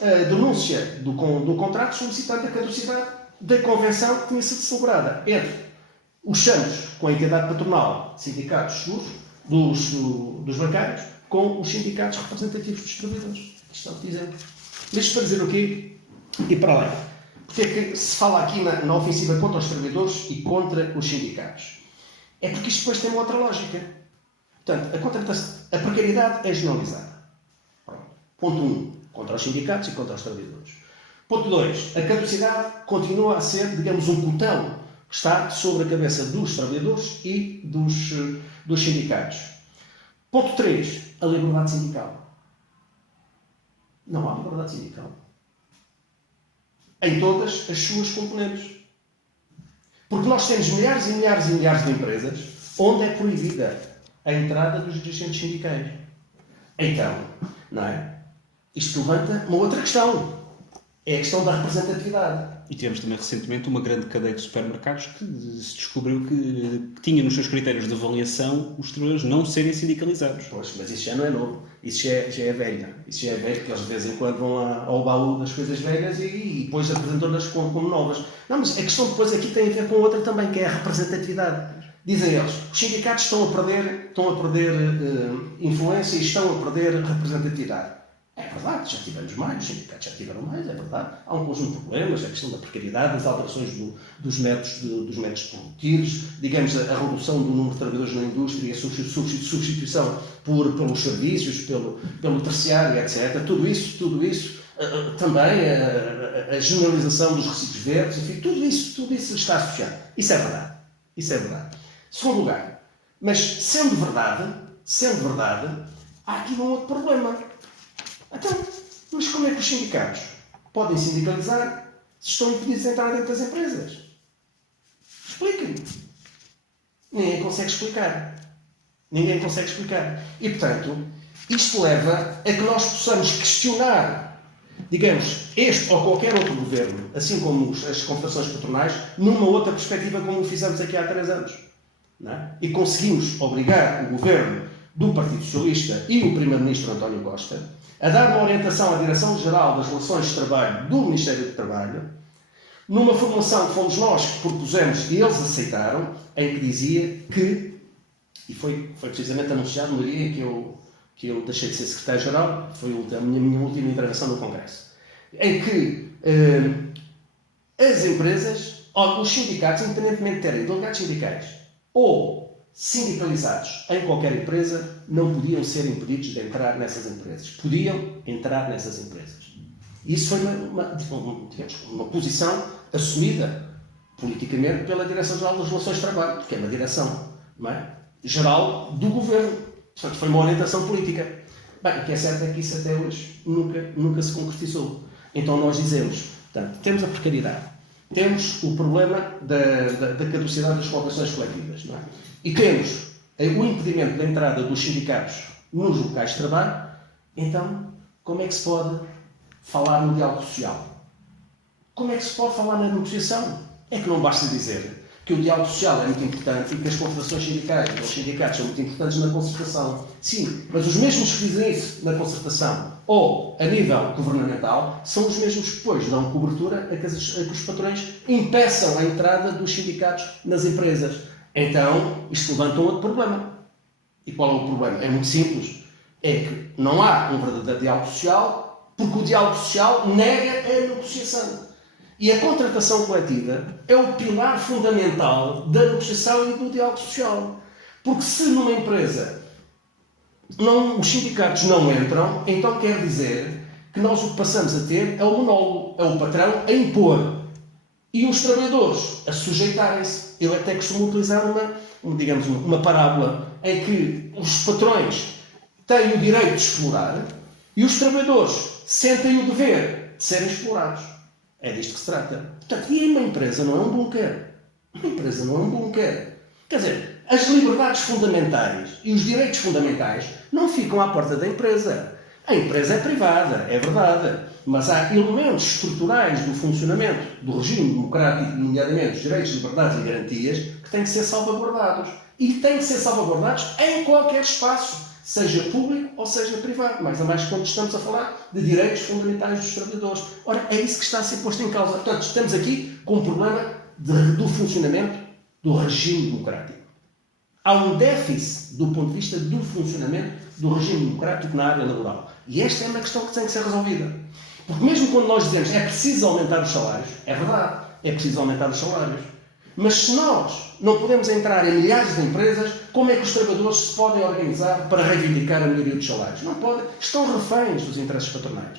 a denúncia do contrato solicitando a caducidade da convenção que tinha sido celebrada entre os Chamos com a entidade patronal, sindicatos seguros, dos bancários, com os sindicatos representativos dos trabalhadores. Isto é o que dizemos. Mas para dizer o quê? E para além. Porque é que se fala aqui na ofensiva contra os trabalhadores e contra os sindicatos? É porque isto depois tem uma outra lógica. Portanto, A precariedade é generalizada. Pronto. Ponto 1. Contra os sindicatos e contra os trabalhadores. Ponto 2. A caducidade continua a ser, digamos, um cotão que está sobre a cabeça dos trabalhadores e dos sindicatos. Ponto 3. A liberdade sindical. Não há liberdade sindical. Em todas as suas componentes. Porque nós temos milhares e milhares e milhares de empresas onde é proibida a entrada dos dirigentes sindicais. Então, não é? Isto levanta uma outra questão. É a questão da representatividade. E tivemos também recentemente uma grande cadeia de supermercados que se descobriu que tinha nos seus critérios de avaliação os trabalhadores não serem sindicalizados. Pois, mas isso já não é novo. Isso já é velho. Isso já é velho, porque eles de vez em quando vão lá ao baú das coisas velhas e depois apresentam-nas como novas. Não, mas a questão depois aqui tem a ver com outra também, que é a representatividade. Dizem eles, os sindicatos estão a perder influência e estão a perder representatividade. É verdade, já tivemos mais, os sindicatos já tiveram mais, é verdade. Há um conjunto de problemas, a questão da precariedade, das alterações dos métodos produtivos, digamos, a redução do número de trabalhadores na indústria e a substituição pelos serviços, pelo terciário, etc. Tudo isso, também a generalização dos recibos verdes, enfim, tudo isso está associado. Isso é verdade. Segundo lugar, mas sendo verdade, há aqui um outro problema. Então, mas como é que os sindicatos podem sindicalizar se estão impedidos de entrar dentro das empresas? Expliquem-me. Ninguém consegue explicar. E, portanto, isto leva a que nós possamos questionar, digamos, este ou qualquer outro governo, assim como as confederações patronais, numa outra perspectiva como o fizemos aqui há 3 anos. Não é? E conseguimos obrigar o governo do Partido Socialista e o Primeiro-Ministro António Costa a dar uma orientação à Direção-Geral das Relações de Trabalho do Ministério do Trabalho, numa formulação que fomos nós que propusemos e eles aceitaram, em que dizia que, e foi precisamente anunciado no dia em que eu deixei de ser Secretário-Geral, foi a minha última intervenção no Congresso, em que as empresas, os sindicatos, independentemente de terem delegados sindicais ou sindicalizados em qualquer empresa, não podiam ser impedidos de entrar nessas empresas. Podiam entrar nessas empresas. Isso foi uma posição assumida politicamente pela Direção-Geral das Relações de Trabalho, que é uma direção, não é, geral do governo. Portanto, foi uma orientação política. Bem, o que é certo é que isso até hoje nunca se concretizou. Então nós dizemos, portanto, temos a precariedade, temos o problema da caducidade das colaborações coletivas, não é? E temos o impedimento da entrada dos sindicatos nos locais de trabalho. Então, como é que se pode falar no diálogo social? Como é que se pode falar na negociação? É que não basta dizer que o diálogo social é muito importante e que as confederações sindicais ou os sindicatos são muito importantes na concertação. Sim, mas os mesmos que dizem isso na concertação ou a nível governamental são os mesmos que depois dão cobertura a que os patrões impeçam a entrada dos sindicatos nas empresas. Então, isto levanta um outro problema. E qual é o problema? É muito simples. É que não há um verdadeiro diálogo social porque o diálogo social nega a negociação. E a contratação coletiva é o pilar fundamental da negociação e do diálogo social. Porque se numa empresa os sindicatos não entram, então quer dizer que nós o que passamos a ter é o monólogo, é o patrão a impor e os trabalhadores a sujeitarem-se. Eu até costumo utilizar uma parábola em que os patrões têm o direito de explorar e os trabalhadores sentem o dever de serem explorados. É disto que se trata. Portanto, e uma empresa não é um bunker. Uma empresa não é um bunker. Quer dizer, as liberdades fundamentais e os direitos fundamentais não ficam à porta da empresa. A empresa é privada, é verdade, mas há elementos estruturais do funcionamento do regime democrático, nomeadamente os direitos, liberdades e garantias, que têm que ser salvaguardados. E têm que ser salvaguardados em qualquer espaço, seja público ou seja privado, mais a mais quando estamos a falar de direitos fundamentais dos trabalhadores. Ora, é isso que está a ser posto em causa. Portanto, estamos aqui com um problema do funcionamento do regime democrático. Há um déficit do ponto de vista do funcionamento do regime democrático na área laboral. E esta é uma questão que tem que ser resolvida. Porque mesmo quando nós dizemos é preciso aumentar os salários, é verdade, é preciso aumentar os salários. Mas se nós não podemos entrar em milhares de empresas, como é que os trabalhadores se podem organizar para reivindicar a melhoria dos salários? Não podem. Estão reféns dos interesses patronais.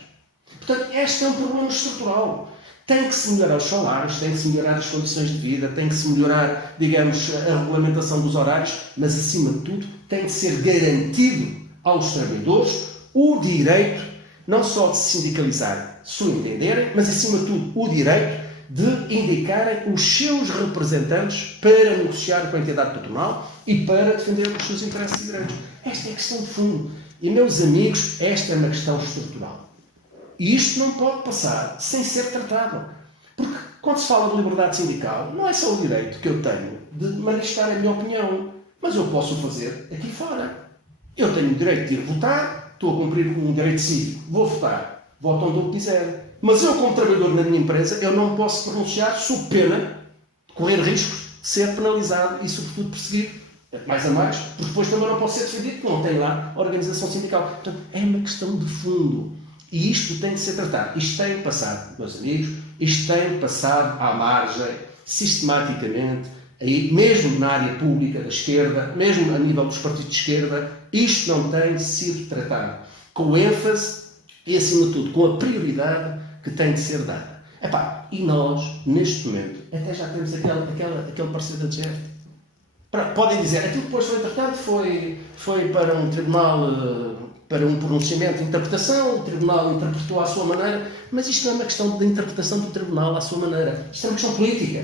Portanto, este é um problema estrutural. Tem que se melhorar os salários, tem que se melhorar as condições de vida, tem que se melhorar, digamos, a regulamentação dos horários, mas, acima de tudo, tem que ser garantido aos trabalhadores o direito, não só de se sindicalizar, se o entenderem, mas, acima de tudo, o direito de indicarem os seus representantes para negociar com a entidade patronal e para defender os seus interesses e direitos. Esta é a questão de fundo. E, meus amigos, esta é uma questão estrutural. E isto não pode passar sem ser tratado. Porque quando se fala de liberdade sindical, não é só o direito que eu tenho de manifestar a minha opinião, mas eu posso fazer aqui fora. Eu tenho o direito de ir votar, estou a cumprir um direito cívico, vou votar, voto onde eu quiser. Mas eu, como trabalhador na minha empresa, eu não posso pronunciar sob pena de correr riscos de ser penalizado e, sobretudo, perseguido. Mais a mais, porque depois também não posso ser defendido, porque não tem lá a organização sindical. Portanto, é uma questão de fundo. E isto tem de ser tratado. Isto tem passado, meus amigos, isto tem passado à margem, sistematicamente, aí, mesmo na área pública da esquerda, mesmo a nível dos partidos de esquerda, isto não tem sido tratado com ênfase e, acima de tudo, com a prioridade que tem de ser dada. Epá, e nós, neste momento, até já temos aquele parecer da DGF. Podem dizer, aquilo que depois foi tratado foi para um tribunal, para um pronunciamento de interpretação, o tribunal interpretou à sua maneira, mas isto não é uma questão de interpretação do tribunal à sua maneira. Isto é uma questão política.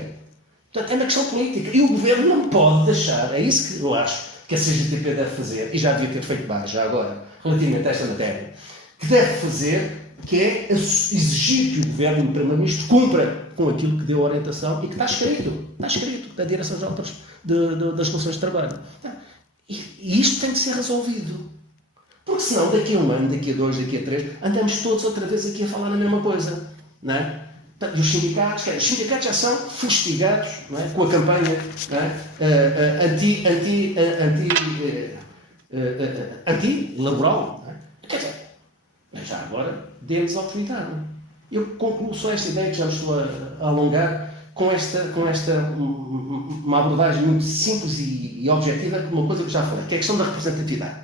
Portanto, é uma questão política. E o governo não pode deixar, é isso que eu acho que a CGTP deve fazer, e já devia ter feito mais, já agora, relativamente a esta matéria, que deve fazer, que é exigir que o governo e o primeiro-ministro cumpra com aquilo que deu a orientação e que está escrito da Direção-Geral das Relações de Trabalho. E isto tem de ser resolvido. Porque senão, daqui a um ano, daqui a 2, daqui a 3, andamos todos outra vez aqui a falar a mesma coisa. Não é? E os sindicatos já são fustigados, não é? Com a campanha, não é? Anti-laboral. Quer dizer, já agora dê-nos a oportunidade. Eu concluo só esta ideia, que já me estou a alongar, com uma abordagem muito simples e objetiva, uma coisa que já falei, que é a questão da representatividade.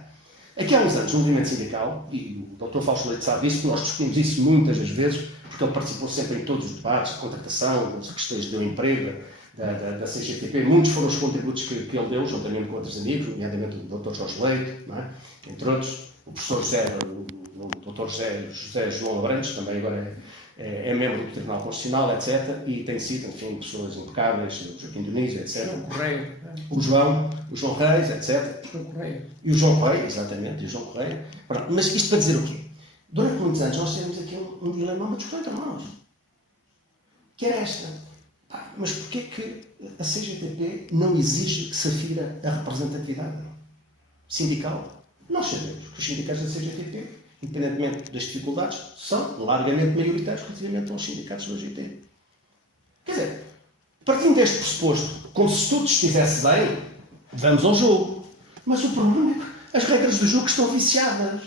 Aqui há uns anos, no movimento sindical, e o Dr. Fausto Leite sabe isso, nós discutimos isso muitas das vezes, porque ele participou sempre em todos os debates de contratação, das questões do emprego, da CGTP. Muitos foram os contributos que ele deu, juntamente com outros amigos, nomeadamente o Dr. Jorge Leite, não é? Entre outros, o professor o Dr. José João Abrantes, também agora é membro do Tribunal Constitucional, etc. E tem sido, enfim, pessoas impecáveis, o Joaquim Dionísio, etc. O João Reis, etc. E o João Correia, exatamente, e o João Correia. Mas isto para dizer o quê? Durante muitos anos nós tivemos aqui um dilema, uma discussão entre nós, que era esta. Mas porquê que a CGTP não exige que se afira a representatividade sindical? Nós sabemos que os sindicatos da CGTP, independentemente das dificuldades, são largamente maioritários relativamente aos sindicatos da OGT. Quer dizer, partindo deste pressuposto, como se tudo estivesse bem, vamos ao jogo. Mas o problema é que as regras do jogo estão viciadas.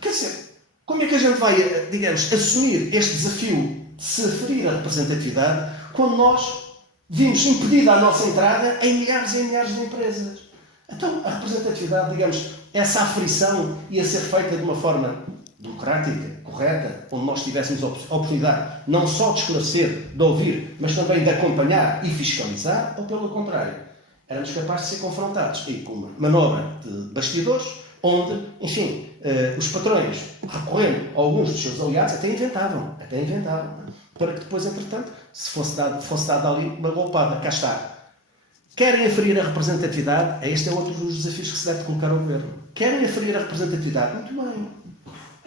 Quer dizer, como é que a gente vai, digamos, assumir este desafio de se aferir a representatividade quando nós vimos impedida a nossa entrada em milhares e milhares de empresas? Então, a representatividade, digamos, essa aferição ia ser feita de uma forma democrática, correta, onde nós tivéssemos a oportunidade não só de esclarecer, de ouvir, mas também de acompanhar e fiscalizar, ou pelo contrário, éramos capazes de ser confrontados e com uma manobra de bastidores, onde, enfim, os patrões, recorrendo a alguns dos seus aliados, até inventavam, para que depois, entretanto, se fosse dado ali uma golpada. Cá está. Querem aferir a representatividade? Este é outro dos desafios que se deve colocar ao governo. Querem aferir a representatividade? Muito bem.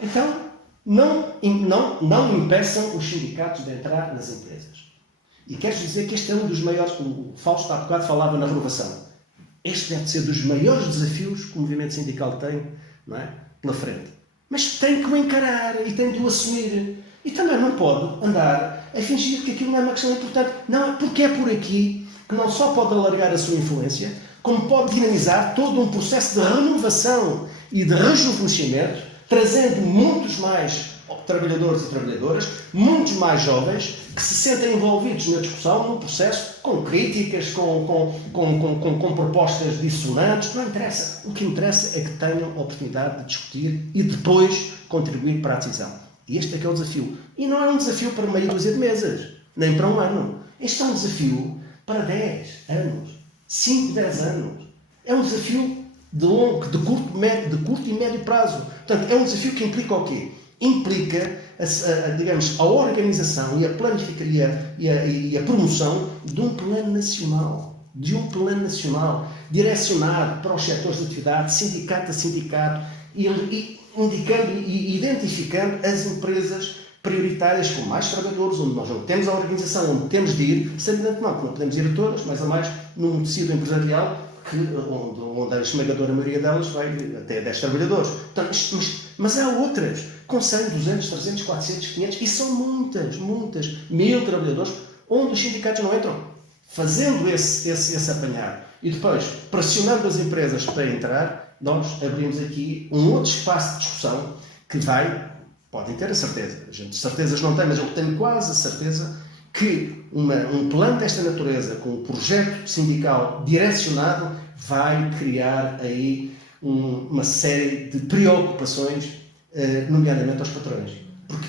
Então, não impeçam os sindicatos de entrar nas empresas. E quero dizer que este é um dos maiores, o Fausto há bocado falava na renovação. Este deve ser dos maiores desafios que o movimento sindical tem, não é? Pela frente. Mas tem que o encarar e tem de o assumir. E também não pode andar a fingir que aquilo não é uma questão importante. Não, porque é por aqui que não só pode alargar a sua influência, como pode dinamizar todo um processo de renovação e de rejuvenescimento, trazendo muitos mais trabalhadores e trabalhadoras, muitos mais jovens, que se sentem envolvidos na discussão, no processo, com críticas, com propostas dissonantes. Não interessa. O que interessa é que tenham a oportunidade de discutir e depois contribuir para a decisão. E este é que é o desafio. E não é um desafio para meia dúzia de meses, nem para um ano. Este é um desafio para 10 anos, 5, 10 anos. É um desafio de curto e médio prazo. Portanto, é um desafio que implica o quê? Implica, digamos, a organização e a planificação e a promoção de um plano nacional. Direcionado para os setores de atividade, sindicato a sindicato, indicando e identificando as empresas prioritárias com mais trabalhadores, onde nós não temos a organização, onde temos de ir, sabendo que não podemos ir a todas, mais ou mais num tecido empresarial onde a esmagadora maioria delas vai até 10 trabalhadores. Portanto, mas há outras, com 100, 200, 300, 400, 500, e são muitas, 1000 trabalhadores, onde os sindicatos não entram. Fazendo esse apanhado e depois pressionando as empresas para entrar, nós abrimos aqui um outro espaço de discussão que podem ter a certeza, a gente certezas não tem, mas eu tenho quase a certeza que um plano desta natureza, com um projeto sindical direcionado, vai criar aí uma série de preocupações, nomeadamente aos patrões. Porque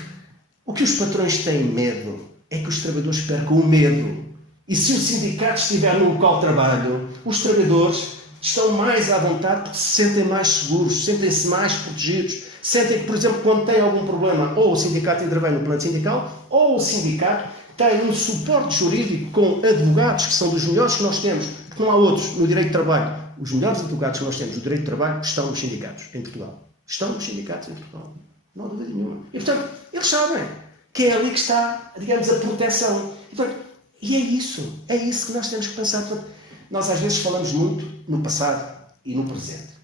o que os patrões têm medo é que os trabalhadores percam o medo. E se o sindicato estiver no local de trabalho, os trabalhadores estão mais à vontade porque se sentem mais seguros, sentem-se mais protegidos, sentem que, por exemplo, quando têm algum problema, ou o sindicato intervém no plano sindical, ou o sindicato tem um suporte jurídico com advogados que são dos melhores que nós temos, porque não há outros no direito de trabalho. Os melhores advogados que nós temos no direito de trabalho estão nos sindicatos em Portugal. Estão nos sindicatos em Portugal. Não há dúvida nenhuma. E, portanto, eles sabem que é ali que está, digamos, a proteção. E, portanto, e é isso que nós temos que pensar. Portanto, nós às vezes falamos muito no passado e no presente.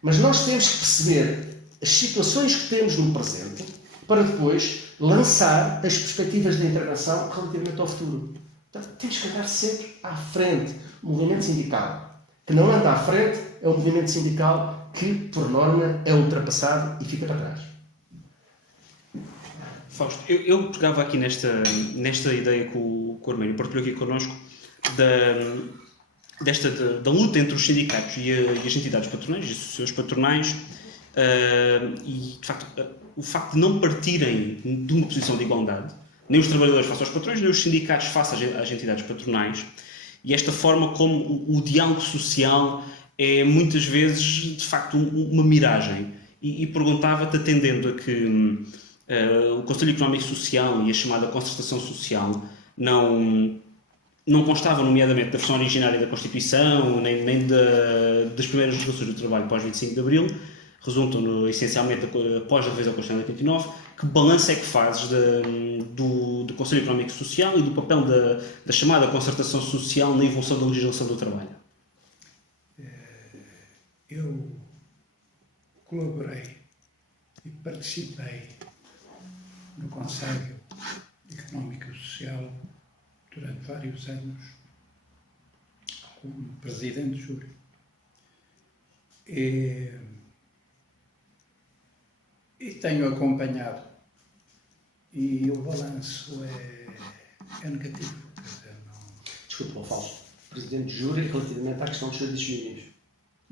Mas nós temos que perceber as situações que temos no presente para depois lançar as perspectivas de intervenção relativamente ao futuro. Portanto, temos que andar sempre à frente. O movimento sindical que não anda à frente é o movimento sindical que, por norma, é ultrapassado e fica para trás. Fausto, eu pegava aqui nesta ideia que o Arménio partilhou aqui connosco da luta entre os sindicatos e as entidades patronais, e os seus patronais, e de facto o facto de não partirem de uma posição de igualdade, nem os trabalhadores face aos patrões, nem os sindicatos face às entidades patronais, e esta forma como o diálogo social é muitas vezes de facto uma miragem. E perguntava-te, atendendo a que o Conselho Económico e Social e a chamada concertação social não constavam, nomeadamente, da versão originária da Constituição, nem das primeiras legislações do trabalho pós 25 de Abril, resultam essencialmente após a revisão constitucional de 89. Que balanço é que fazes do Conselho Económico e Social e do papel da chamada concertação social na evolução da legislação do trabalho? Eu colaborei e participei no Conselho Económico e Social durante vários anos como presidente de júri. E tenho acompanhado, e o balanço é negativo. Quer dizer, Desculpa, Fausto. Presidente de júri relativamente à questão dos serviços mínimos.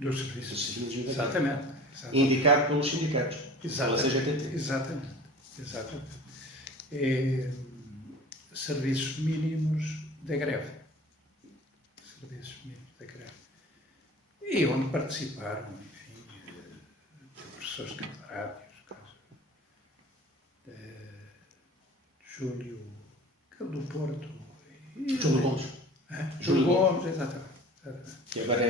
dos serviços mínimos. Exatamente. Indicado pelos sindicatos. Exatamente. Serviços mínimos da greve. E onde participaram, enfim, professores catedráticos, Júlio, aquele do Porto. Júlio Gomes. Júlio Gomes, exatamente. Que agora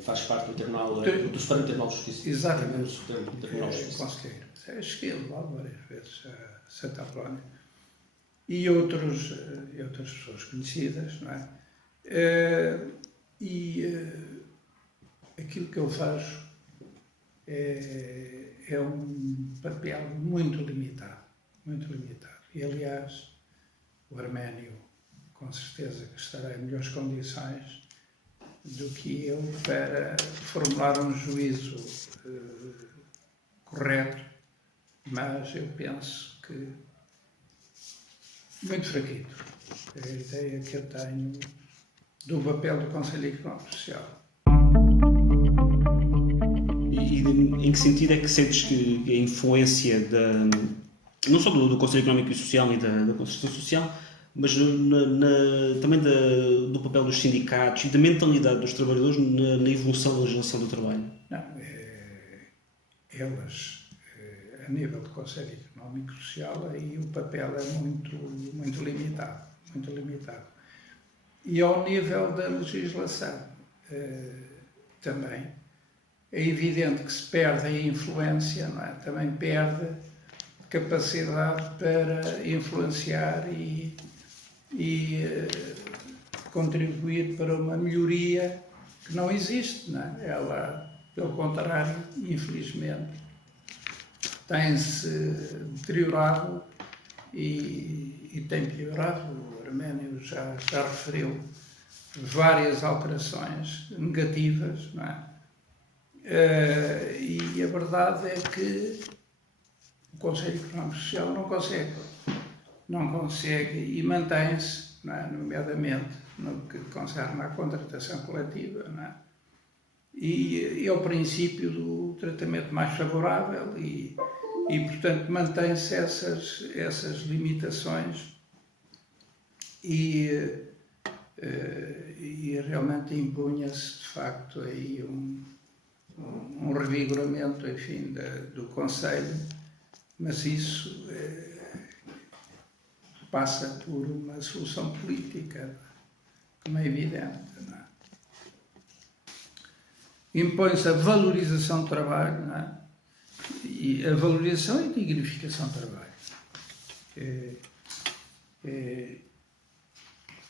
faz parte do Tribunal, do Supremo Tribunal de Justiça. Exatamente. Do Supremo Tribunal de Justiça. Conselheiro. Cheguei lá várias vezes a Santa Apolónia. E outras pessoas conhecidas, não é? Aquilo que eu faço é um papel muito limitado. E, aliás, o Arménio, com certeza, que estará em melhores condições do que eu para formular um juízo correto mas eu penso que muito fraquito. É a ideia que eu tenho do papel do Conselho Económico e Social. E em que sentido é que sentes que a influência não só do Conselho Económico e Social e da Concertação Social, mas também do papel dos sindicatos e da mentalidade dos trabalhadores na evolução da legislação do trabalho? Não, elas, a nível do Conselho Económico e Social, aí o papel é muito limitado, muito limitado. E ao nível da legislação, também, é evidente que se perde a influência, não é? Também perde capacidade para influenciar e contribuir para uma melhoria que não existe, não é? Ela, pelo contrário, infelizmente, tem-se deteriorado e tem piorado. O Arménio já referiu várias alterações negativas, não é? E a verdade é que o Conselho Económico e Social não consegue e mantém-se, não é? Nomeadamente no que concerne à contratação coletiva, não é? E ao princípio do tratamento mais favorável e portanto, mantém-se essas limitações e realmente impunha-se, de facto, aí um revigoramento, enfim, do Conselho, mas isso passa por uma solução política, como é evidente, não é? Impõe-se a valorização do trabalho, não é? E a valorização e dignificação do trabalho.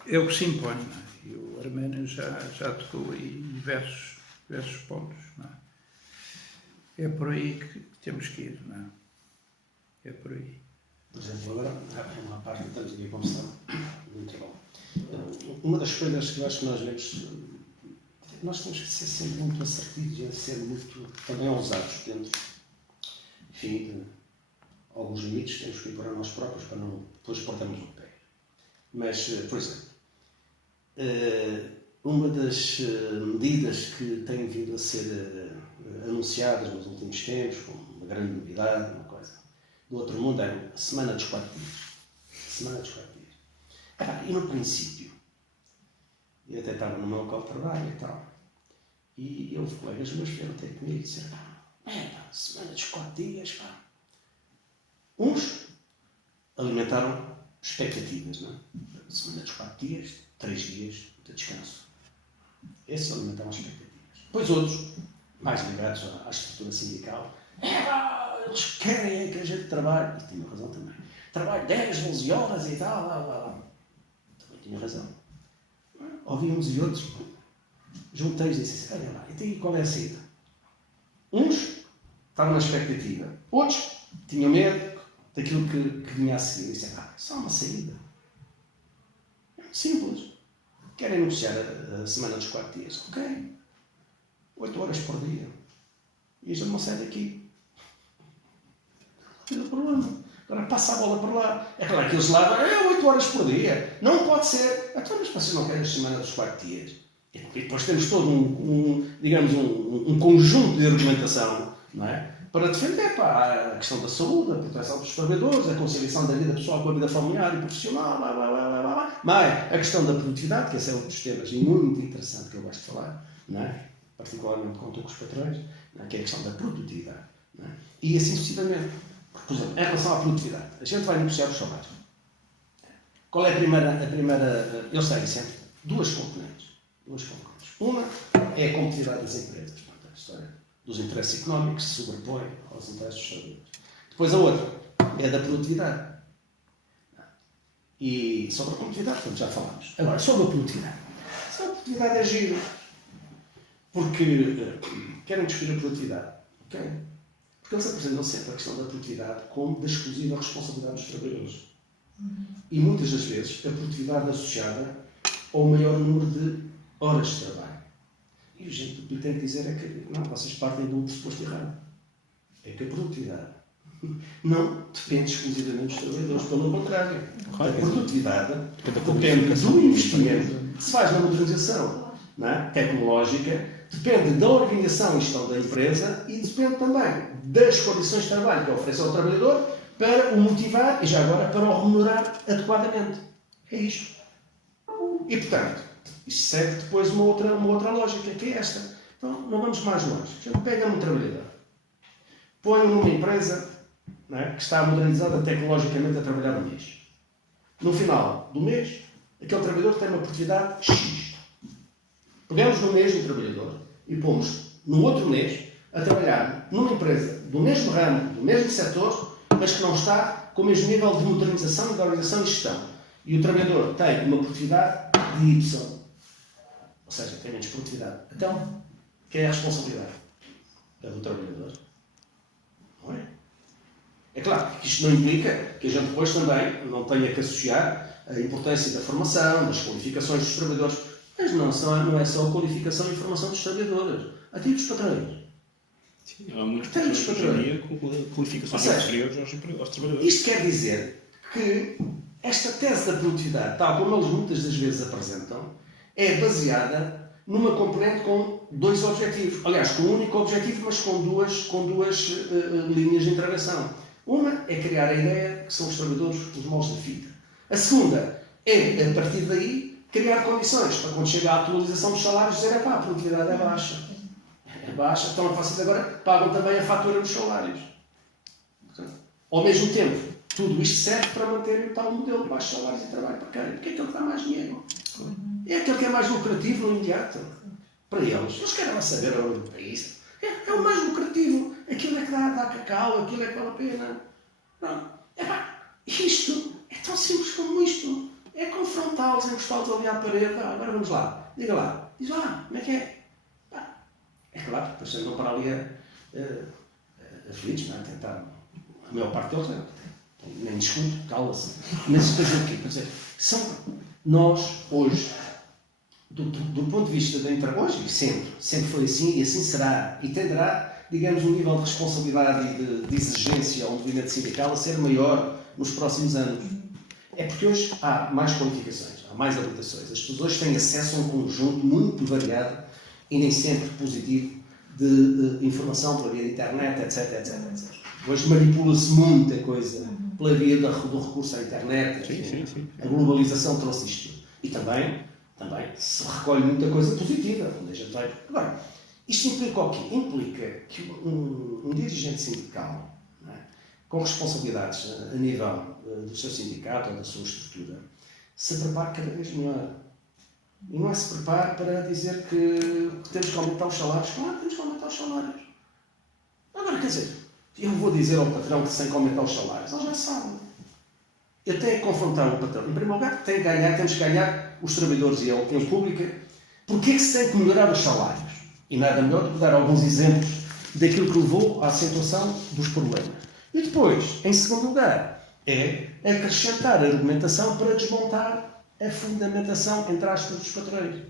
É o que se impõe, não é? E o Arménio já tocou aí diversos pontos, não é? É por aí que temos que ir, não é? É por aí. Por exemplo, agora há uma parte que estamos aqui a conversar, muito bom. Uma das coisas que eu acho que nós vemos, nós temos que ser sempre muito assertivos e ser muito também ousados dentro, enfim, de alguns limites temos que impor a nós próprios para não depois portarmos o pé. Mas, por exemplo, uma das medidas que têm vindo a ser anunciadas nos últimos tempos, com uma grande novidade, uma coisa do outro mundo, é a semana dos 4 dias. Semana dos 4 dias. E no princípio, eu até estava no meu local de trabalho e tal, e houve colegas meus que vieram ter comigo e disseram: semana dos 4 dias, pá. Uns alimentaram expectativas, não é? Semana dos 4 dias, 3 dias de descanso. Esses alimentaram expectativas. Depois outros, mais ligados à estrutura sindical, eles querem que a gente trabalhe, e tinham razão também, trabalhe 10, 12 horas e tal, também tinham razão. Ouvi uns e outros, juntei-os e disse: olha lá, e aí qual é a saída? Uns estavam na expectativa, outros tinham medo daquilo que vinha a seguir. E disseram: só uma saída. Simples. Querem negociar a semana dos 4 dias? Ok. 8 horas por dia. E a gente não sai daqui. Não tem problema. Agora passa a bola por lá. É claro que eles lá 8 horas por dia. Não pode ser. Então, mas vocês não querem a semana dos 4 dias? E depois temos todo um conjunto de argumentação, não é? Para defender a questão da saúde, a proteção dos trabalhadores, a conciliação da vida pessoal com a vida familiar e profissional, mas a questão da produtividade, que esse é um dos temas muito interessante que eu gosto de falar, não é? Particularmente com os patrões, não é? Que é a questão da produtividade. Não é? E assim sucessivamente. Por exemplo, em relação à produtividade, a gente vai negociar os salários. Qual é a primeira? Eles têm sempre duas componentes. Uma é a competitividade das empresas, portanto, a história dos interesses económicos se sobrepõe aos interesses dos trabalhadores. Depois a outra é da produtividade. E sobre a competitividade, portanto, já falámos. Agora, sobre a produtividade. A produtividade é giro. Porque querem discutir a produtividade. Okay? Porque eles apresentam sempre a questão da produtividade como da exclusiva responsabilidade dos trabalhadores. E muitas das vezes a produtividade associada ao maior número de horas de trabalho. E o que tem que dizer é que não, vocês partem de um pressuposto errado. É que a produtividade não depende exclusivamente dos trabalhadores, pelo contrário. Claro, A produtividade Cada depende qualificação do investimento que se faz na modernização, não é? Tecnológica, depende da organização e gestão da empresa e depende também das condições de trabalho que oferece ao trabalhador para o motivar e já agora para o remunerar adequadamente. É isto. E portanto, isto segue depois uma outra lógica, que é esta. Então, não vamos mais longe. A gente pega um trabalhador, põe numa empresa, não é, que está modernizada tecnologicamente a trabalhar um mês. No final do mês, aquele trabalhador tem uma produtividade X. Pegamos no mês do trabalhador e pomos no outro mês a trabalhar numa empresa do mesmo ramo, do mesmo setor, mas que não está com o mesmo nível de modernização, de organização e gestão. E o trabalhador tem uma produtividade de Y. Ou seja, tem menos produtividade. Então, quem é a responsabilidade? É do trabalhador. Não é? É claro que isto não implica que a gente depois também não tenha que associar a importância da formação, das qualificações dos trabalhadores. Mas não é só a qualificação e formação dos trabalhadores. Até dos patrões. Sim, há muitos Até dos pessoas hoje em dia com qualificações Ou seja, inferiores aos trabalhadores. Isto quer dizer que esta tese da produtividade, tal como eles muitas das vezes apresentam, é baseada numa componente com dois objetivos. Aliás, com um único objetivo, mas com duas linhas de intervenção. Uma é criar a ideia que são os trabalhadores os maus da fita. A segunda é, a partir daí, criar condições para quando chega a atualização dos salários dizer, a produtividade é baixa. É baixa, então vocês agora pagam também a fatura dos salários. Ao mesmo tempo, tudo isto serve para manter o tal modelo de baixos salários e trabalho precário. Porque é aquele que dá mais dinheiro. É aquele que é mais lucrativo no imediato. Para eles. Eles querem lá saber a hora do país. É o mais lucrativo. Aquilo é que dá cacau, aquilo é que vale a pena. Não. Isto é tão simples como isto. É confrontá-los, encostá-los ali à parede. Agora vamos lá. Diga lá. Diz lá, como é que é? É claro, depois andam para ali aflitos, não é? Tentar. A maior parte deles nem discute, cala-se. Mas fazer o quê? Quer dizer, nós, hoje, do ponto de vista da hoje, sempre foi assim e assim será. E tenderá, digamos, um nível de responsabilidade e de exigência ao movimento sindical a ser maior nos próximos anos. É porque hoje há mais qualificações, há mais habilitações. As pessoas hoje têm acesso a um conjunto muito variado e nem sempre positivo de informação pela via da internet, etc. Hoje manipula-se muita coisa pela via do recurso à internet. Sim. A globalização trouxe isto. E também se recolhe muita coisa positiva. Agora, isto implica o quê? Implica que um dirigente sindical, não é, com responsabilidades a nível do seu sindicato ou da sua estrutura, se prepare cada vez melhor. E não é se prepare para dizer que temos que aumentar os salários. Claro, temos que aumentar os salários. Agora, quer dizer, eu vou dizer ao patrão que tem que aumentar os salários. Eles já sabem. Eu tenho que confrontar o patrão. Em primeiro lugar, temos que ganhar os trabalhadores e a opinião pública. Porquê é que se tem que melhorar os salários? E nada melhor do que dar alguns exemplos daquilo que levou à acentuação dos problemas. E depois, em segundo lugar, é acrescentar a argumentação para desmontar a fundamentação, entre aspas, dos patrões.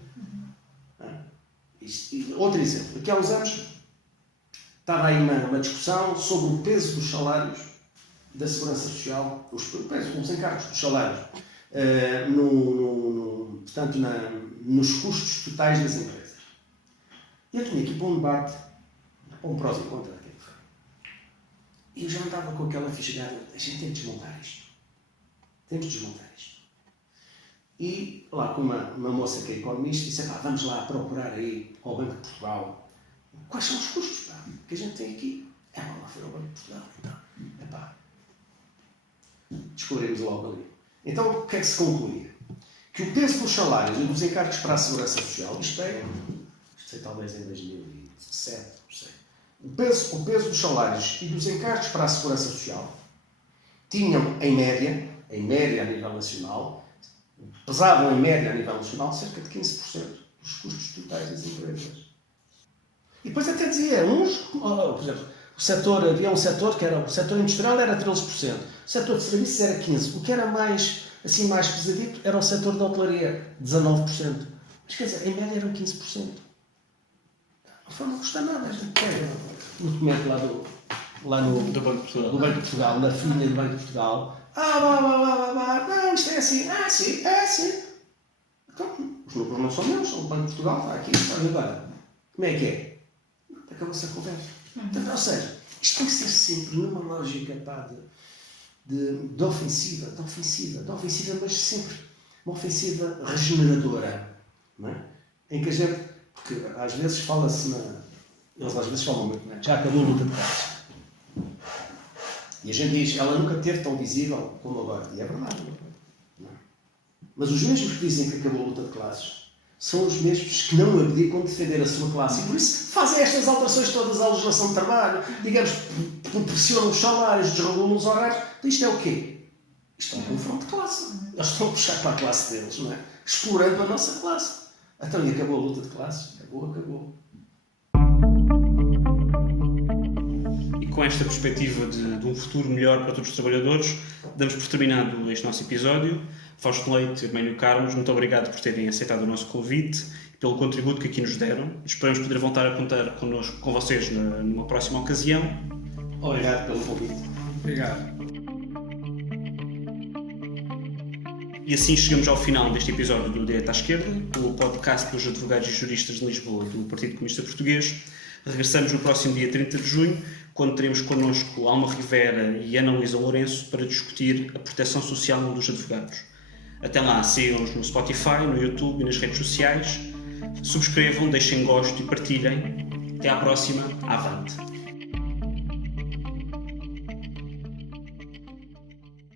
Outro exemplo. Aqui há uns anos estava aí uma discussão sobre o peso dos salários da Segurança Social, os encargos dos salários, portanto, nos custos totais das empresas. E eu tinha aqui para um debate, para um prós e contras. E eu já andava com aquela fisgada, a gente tem que desmontar isto. Temos de desmontar isto. E lá com uma moça que é economista disse, vamos lá procurar aí ao Banco de Portugal quais são os custos que a gente tem aqui. Lá foi ao Banco de Portugal. Então, descobrimos logo ali. Então o que é que se concluía? Que o peso dos salários e dos encargos para a Segurança Social, isto foi talvez em 2017, não sei. O peso dos salários e dos encargos para a Segurança Social tinham, em média a nível nacional, pesavam em média a nível nacional cerca de 15% dos custos totais das empresas. E depois até dizia, por exemplo, havia um setor que era, o setor industrial era 13%, o setor de serviços era 15%, o que era mais pesadito era o setor da hotelaria, 19%. Mas quer dizer, em média eram 15%. Não foi não custa nada, a gente pega no documento lá lá no Do Banco de Portugal. do Banco de Portugal, na filha do Banco de Portugal. Não, isto é assim. Sim, é assim. Então, os lucros não são meus, são do Banco de Portugal, está aqui, está agora. Como é que é? Acabou-se a conversa. Então, ou seja, isto tem que ser sempre numa lógica pá, de ofensiva, mas sempre uma ofensiva regeneradora. Não é? Em que a gente, porque às vezes fala-se eles às vezes falam muito, não é? Já acabou a luta de classes. E a gente diz, ela nunca teve tão visível como agora. E é verdade. Não é? Mas os mesmos que dizem que acabou a luta de classes são os mesmos que não abdicam de defender a sua classe. E por isso fazem estas alterações todas à legislação de trabalho, digamos, proporcionam os salários, desregulam os horários. Então isto é o quê? Isto é um confronto de classe. Eles estão a puxar para a classe deles, não é? Explorando a nossa classe. Então, e acabou a luta de classes? Acabou. E com esta perspectiva de um futuro melhor para todos os trabalhadores, damos por terminado este nosso episódio. Fausto Leite e Herménio Carlos, muito obrigado por terem aceitado o nosso convite e pelo contributo que aqui nos deram. Esperamos poder voltar a contar com vocês numa próxima ocasião. Obrigado pelo convite. Obrigado. E assim chegamos ao final deste episódio do Direito à Esquerda, o podcast dos advogados e juristas de Lisboa e do Partido Comunista Português. Regressamos no próximo dia 30 de junho, quando teremos connosco Alma Rivera e Ana Luísa Lourenço para discutir a proteção social dos advogados. Até lá, sigam-nos no Spotify, no YouTube e nas redes sociais. Subscrevam, deixem gosto e partilhem. Até à próxima. Avante!